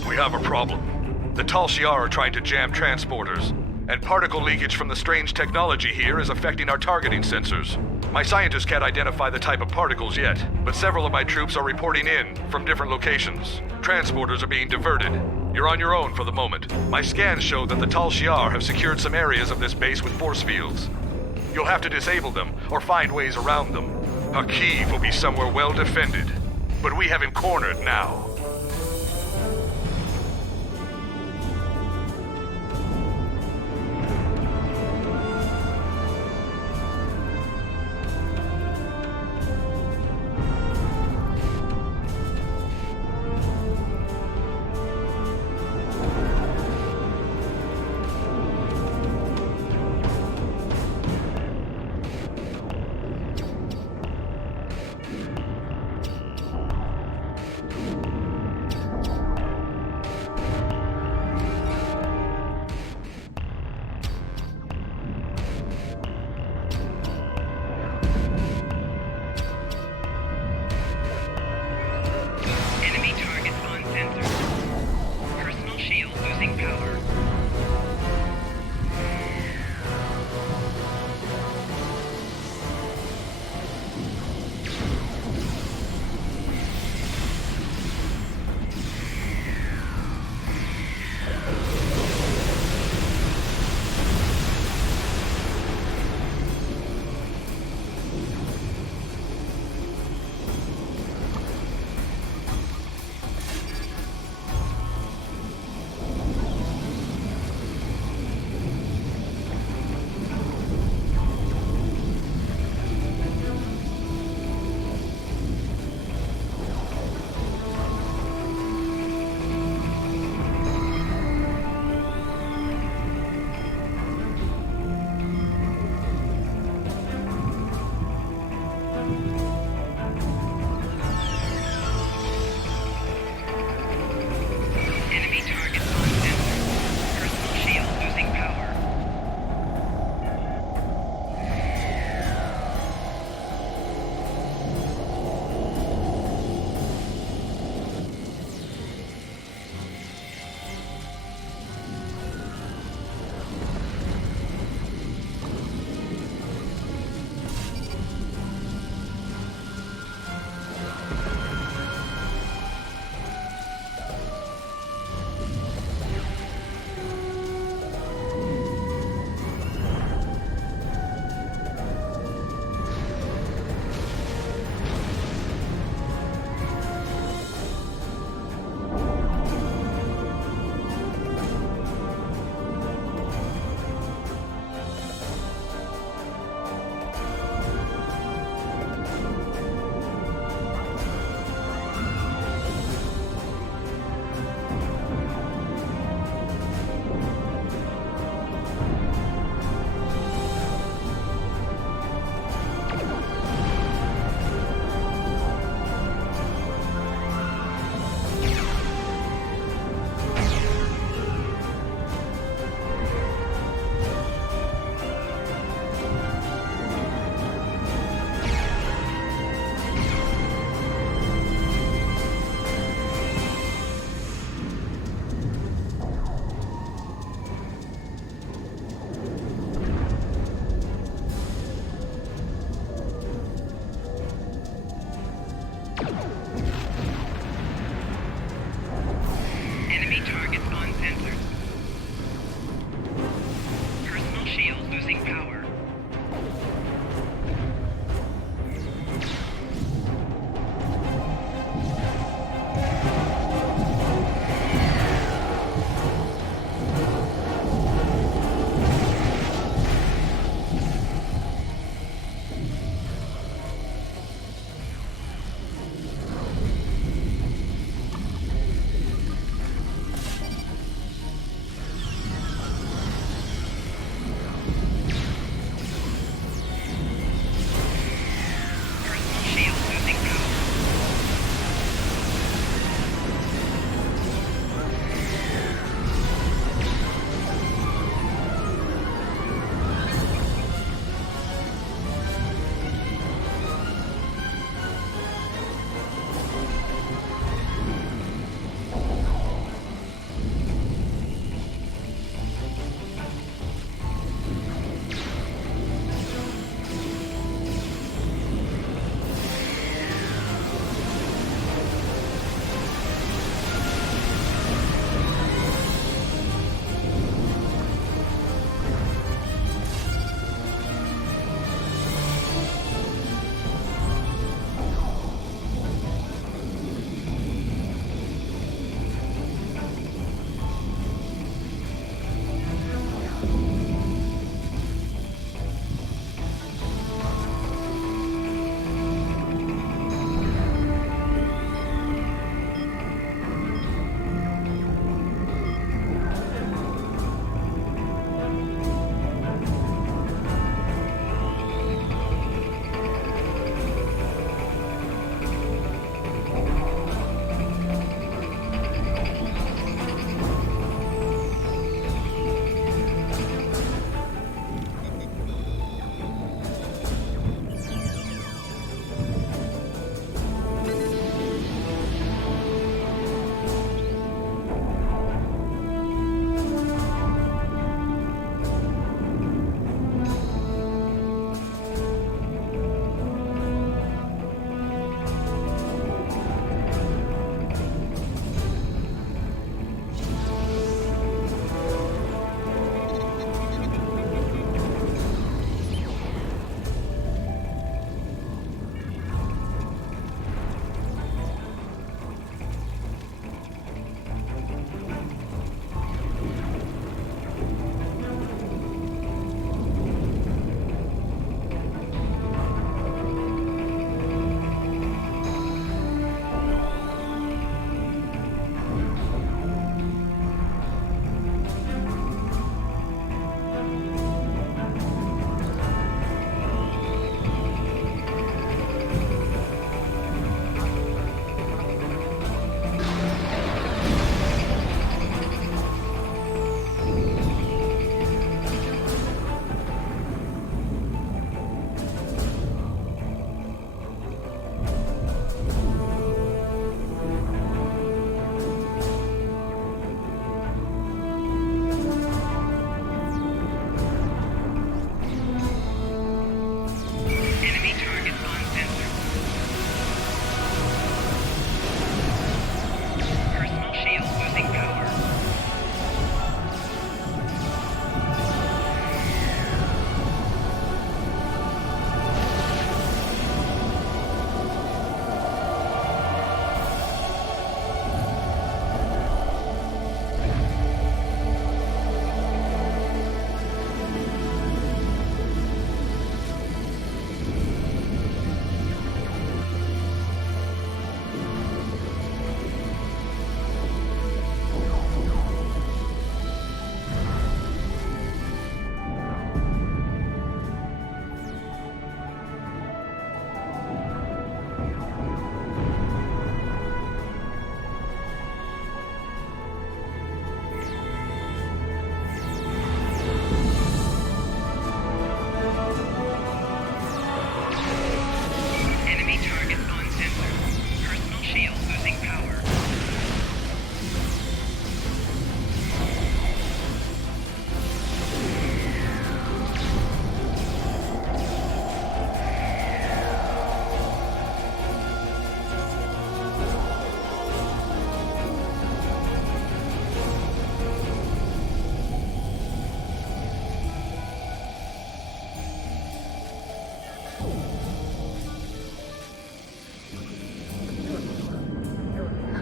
We have a problem. The Tal Shiar are trying to jam transporters, and particle leakage from the strange technology here is affecting our targeting sensors. My scientists can't identify the type of particles yet, but several of my troops are reporting in from different locations. Transporters are being diverted. You're on your own for the moment. My scans show that the Tal Shiar have secured some areas of this base with force fields. You'll have to disable them, or find ways around them. Hakeev will be somewhere well defended, but we have him cornered now.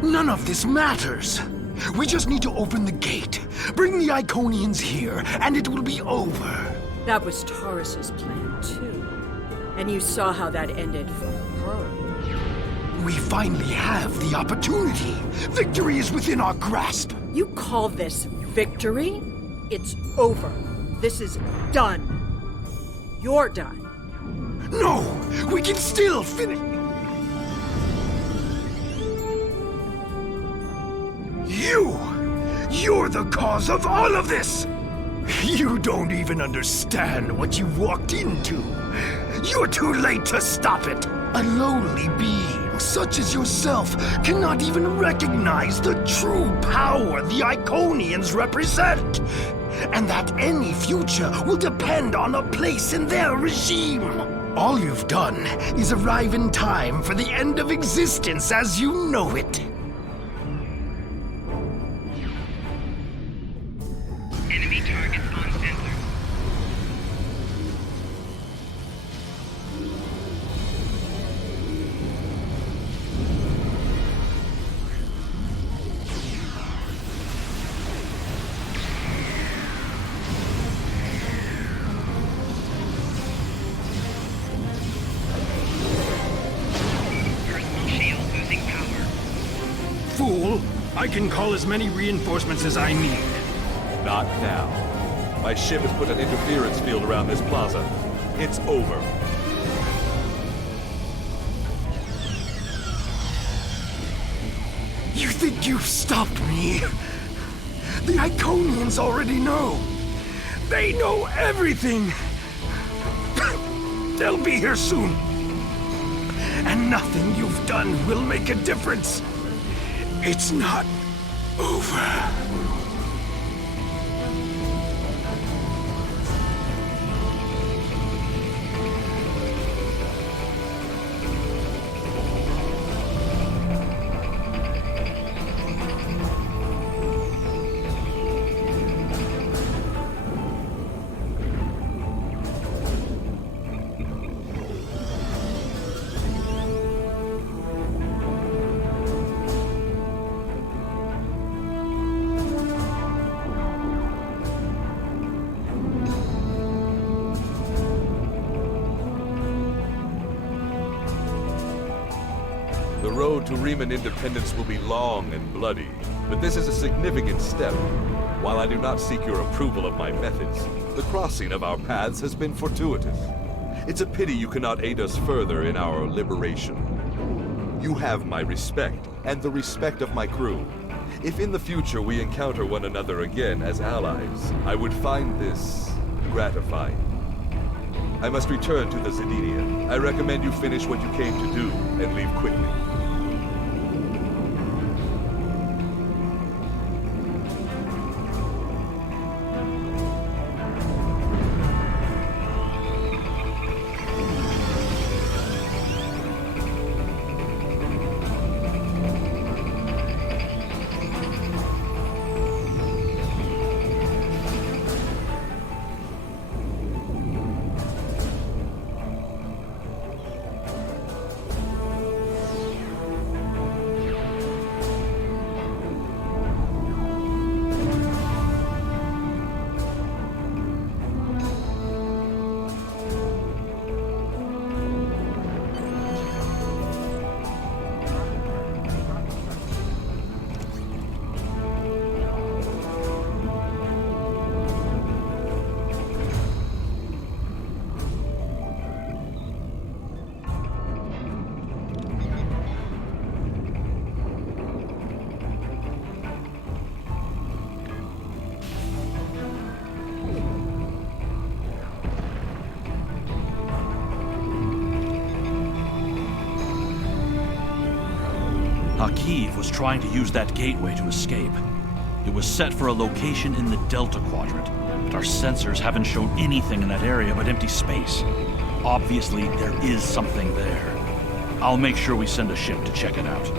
None of this matters. We just need to open the gate, bring the Iconians here, and it will be over. That was Taurus's plan, too. And you saw how that ended for her. We finally have the opportunity. Victory is within our grasp. You call this victory? It's over. This is done. You're done. No! We can still finish! You're the cause of all of this! You don't even understand what you walked into. You're too late to stop it. A lowly being such as yourself cannot even recognize the true power the Iconians represent. And that any future will depend on a place in their regime. All you've done is arrive in time for the end of existence as you know it. Enemy target on sensor. Personal shield losing power. Fool, I can call as many reinforcements as I need. Not now. My ship has put an interference field around this plaza. It's over. You think you've stopped me? The Iconians already know. They know everything. They'll be here soon. And nothing you've done will make a difference. It's not over. The road to Riemann independence will be long and bloody, but this is a significant step. While I do not seek your approval of my methods, the crossing of our paths has been fortuitous. It's a pity you cannot aid us further in our liberation. You have my respect, and the respect of my crew. If in the future we encounter one another again as allies, I would find this gratifying. I must return to the Zedenia. I recommend you finish what you came to do and leave quickly. Hakeev was trying to use that gateway to escape. It was set for a location in the Delta Quadrant, but our sensors haven't shown anything in that area but empty space. Obviously, there is something there. I'll make sure we send a ship to check it out.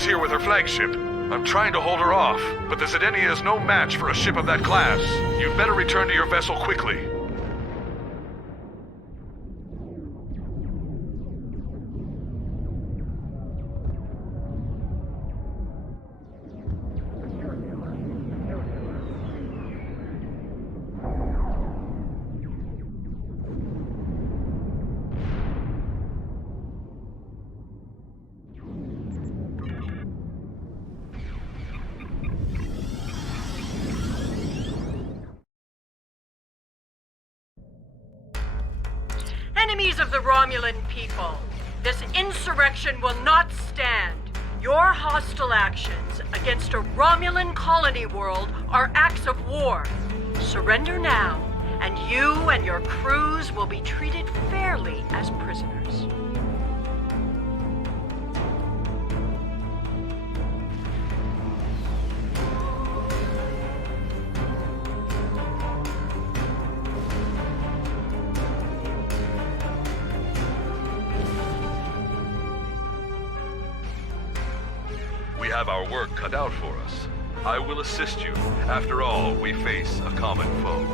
is here with her flagship. I'm trying to hold her off, but the Zedenia is no match for a ship of that class. You'd better return to your vessel quickly. Enemies of the Romulan people, this insurrection will not stand. Your hostile actions against a Romulan colony world are acts of war. Surrender now, and you and your crews will be treated fairly as prisoners. We have our work cut out for us. I will assist you. After all, we face a common foe.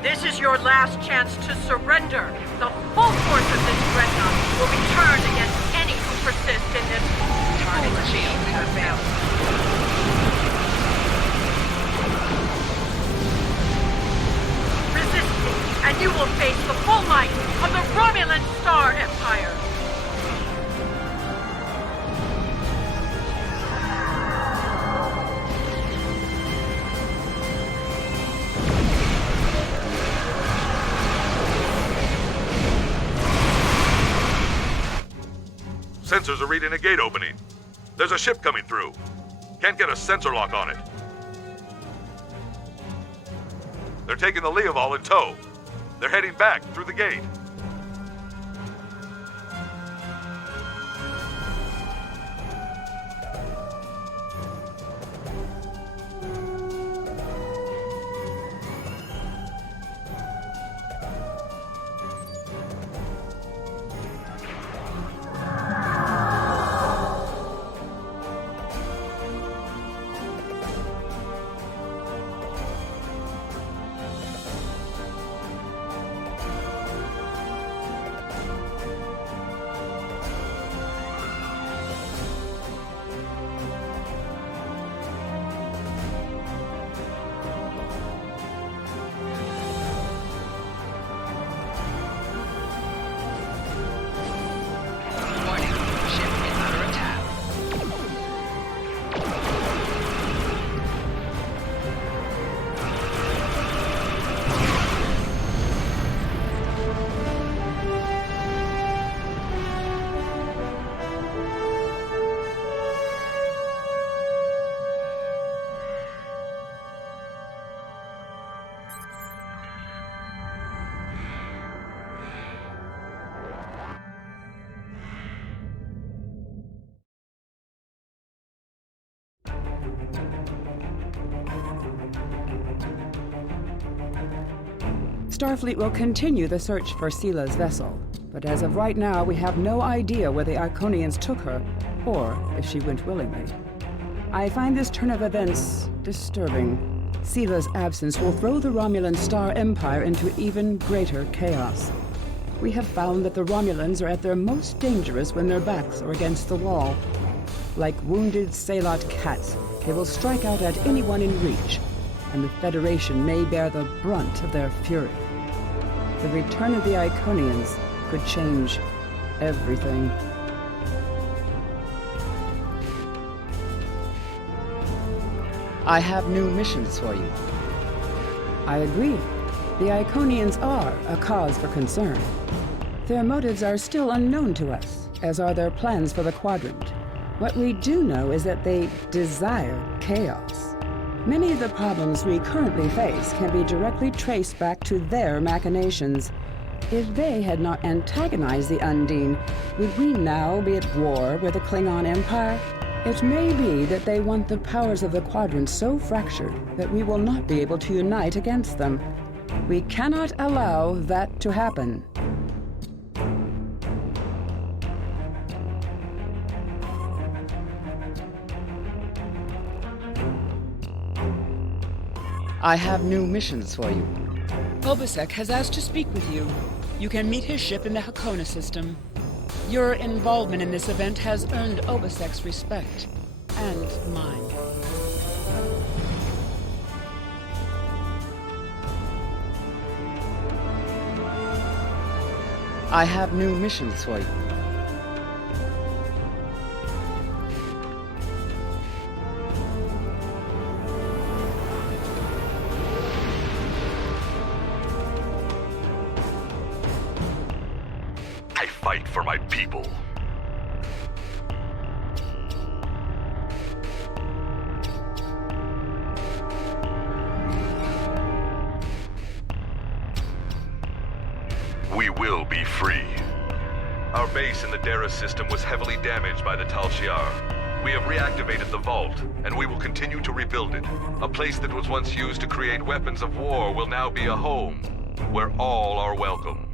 This is your last chance to surrender. The full force of this dreadnought will be turned against any who persist in this. Target shield has failed. Resist me, and you will face the full might of the Romulan Star Empire. Sensors are reading a gate opening. There's a ship coming through. Can't get a sensor lock on it. They're taking the Leoval in tow. They're heading back through the gate. Starfleet will continue the search for Sila's vessel. But as of right now, we have no idea where the Iconians took her, or if she went willingly. I find this turn of events disturbing. Sila's absence will throw the Romulan Star Empire into even greater chaos. We have found that the Romulans are at their most dangerous when their backs are against the wall. Like wounded Salot cats, they will strike out at anyone in reach, and the Federation may bear the brunt of their fury. The return of the Iconians could change everything. I have new missions for you. I agree. The Iconians are a cause for concern. Their motives are still unknown to us, as are their plans for the Quadrant. What we do know is that they desire chaos. Many of the problems we currently face can be directly traced back to their machinations. If they had not antagonized the Undine, would we now be at war with the Klingon Empire? It may be that they want the powers of the Quadrant so fractured that we will not be able to unite against them. We cannot allow that to happen. I have new missions for you. Hobus has asked to speak with you. You can meet his ship in the Hakona system. Your involvement in this event has earned Obisek's respect, and mine. I have new missions for you. I fight for my people. We will be free. Our base in the Dara system was heavily damaged by the Tal Shiar. We have reactivated the vault, and we will continue to rebuild it. A place that was once used to create weapons of war will now be a home, where all are welcome.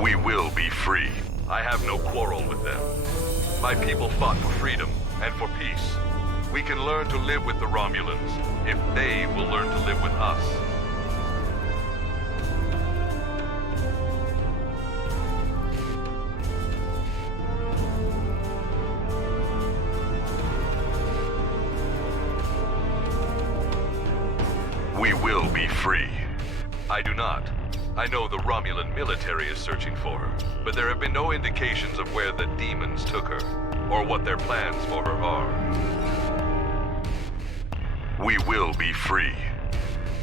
We will be free. I have no quarrel with them. My people fought for freedom and for peace. We can learn to live with the Romulans if they will learn to live with us. We will be free. I do not. I know the Romulan military is searching for her, but there have been no indications of where the demons took her, or what their plans for her are. We will be free.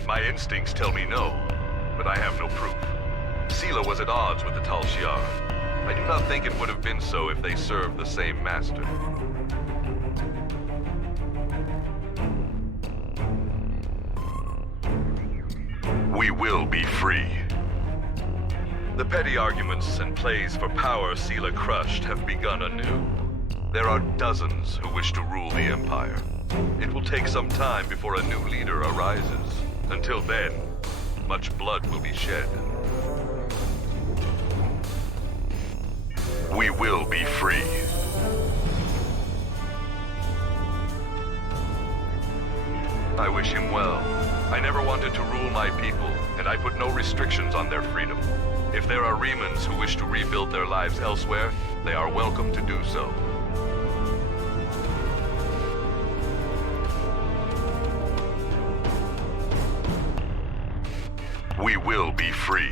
My instincts tell me no, but I have no proof. Sela was at odds with the Tal Shiar. I do not think it would have been so if they served the same master. We will be free. The petty arguments and plays for power Sela crushed have begun anew. There are dozens who wish to rule the Empire. It will take some time before a new leader arises. Until then, much blood will be shed. We will be free. I wish him well. I never wanted to rule my people, and I put no restrictions on their freedom. If there are Remans who wish to rebuild their lives elsewhere, they are welcome to do so. We will be free.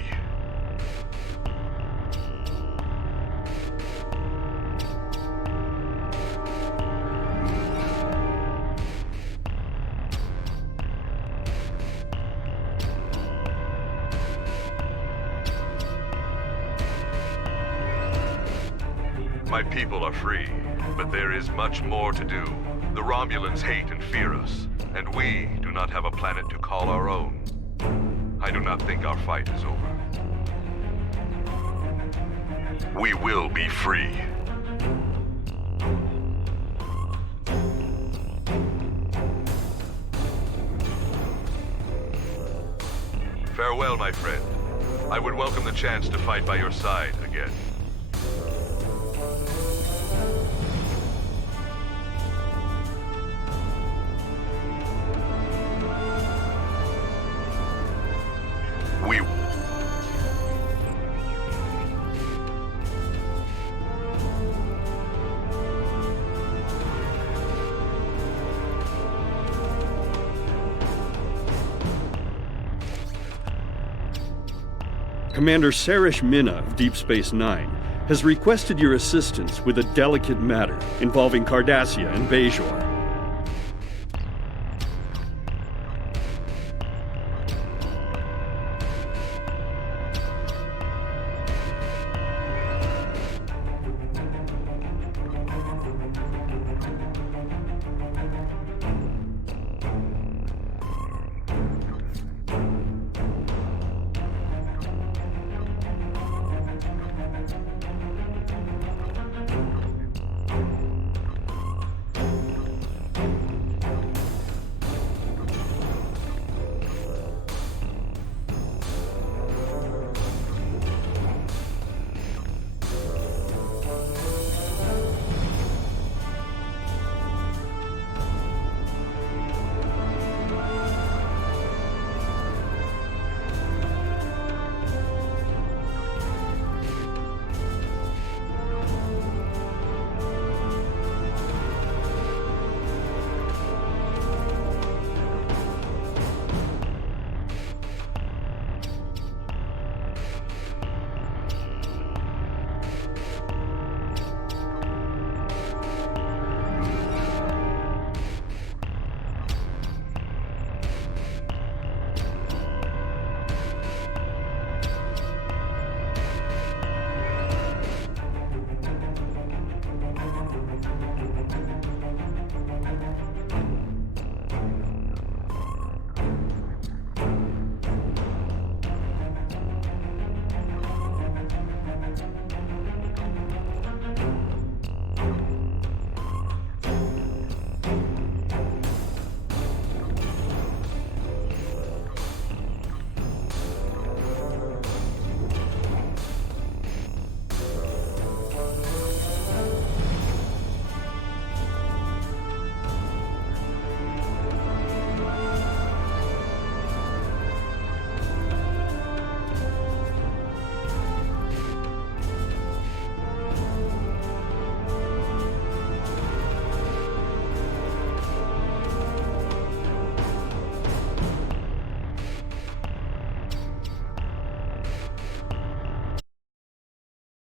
My people are free, but there is much more to do. The Romulans hate and fear us, and we do not have a planet to call our own. I do not think our fight is over. We will be free. Farewell, my friend. I would welcome the chance to fight by your side again. We... Commander Sarish Minna of Deep Space Nine has requested your assistance with a delicate matter involving Cardassia and Bajor.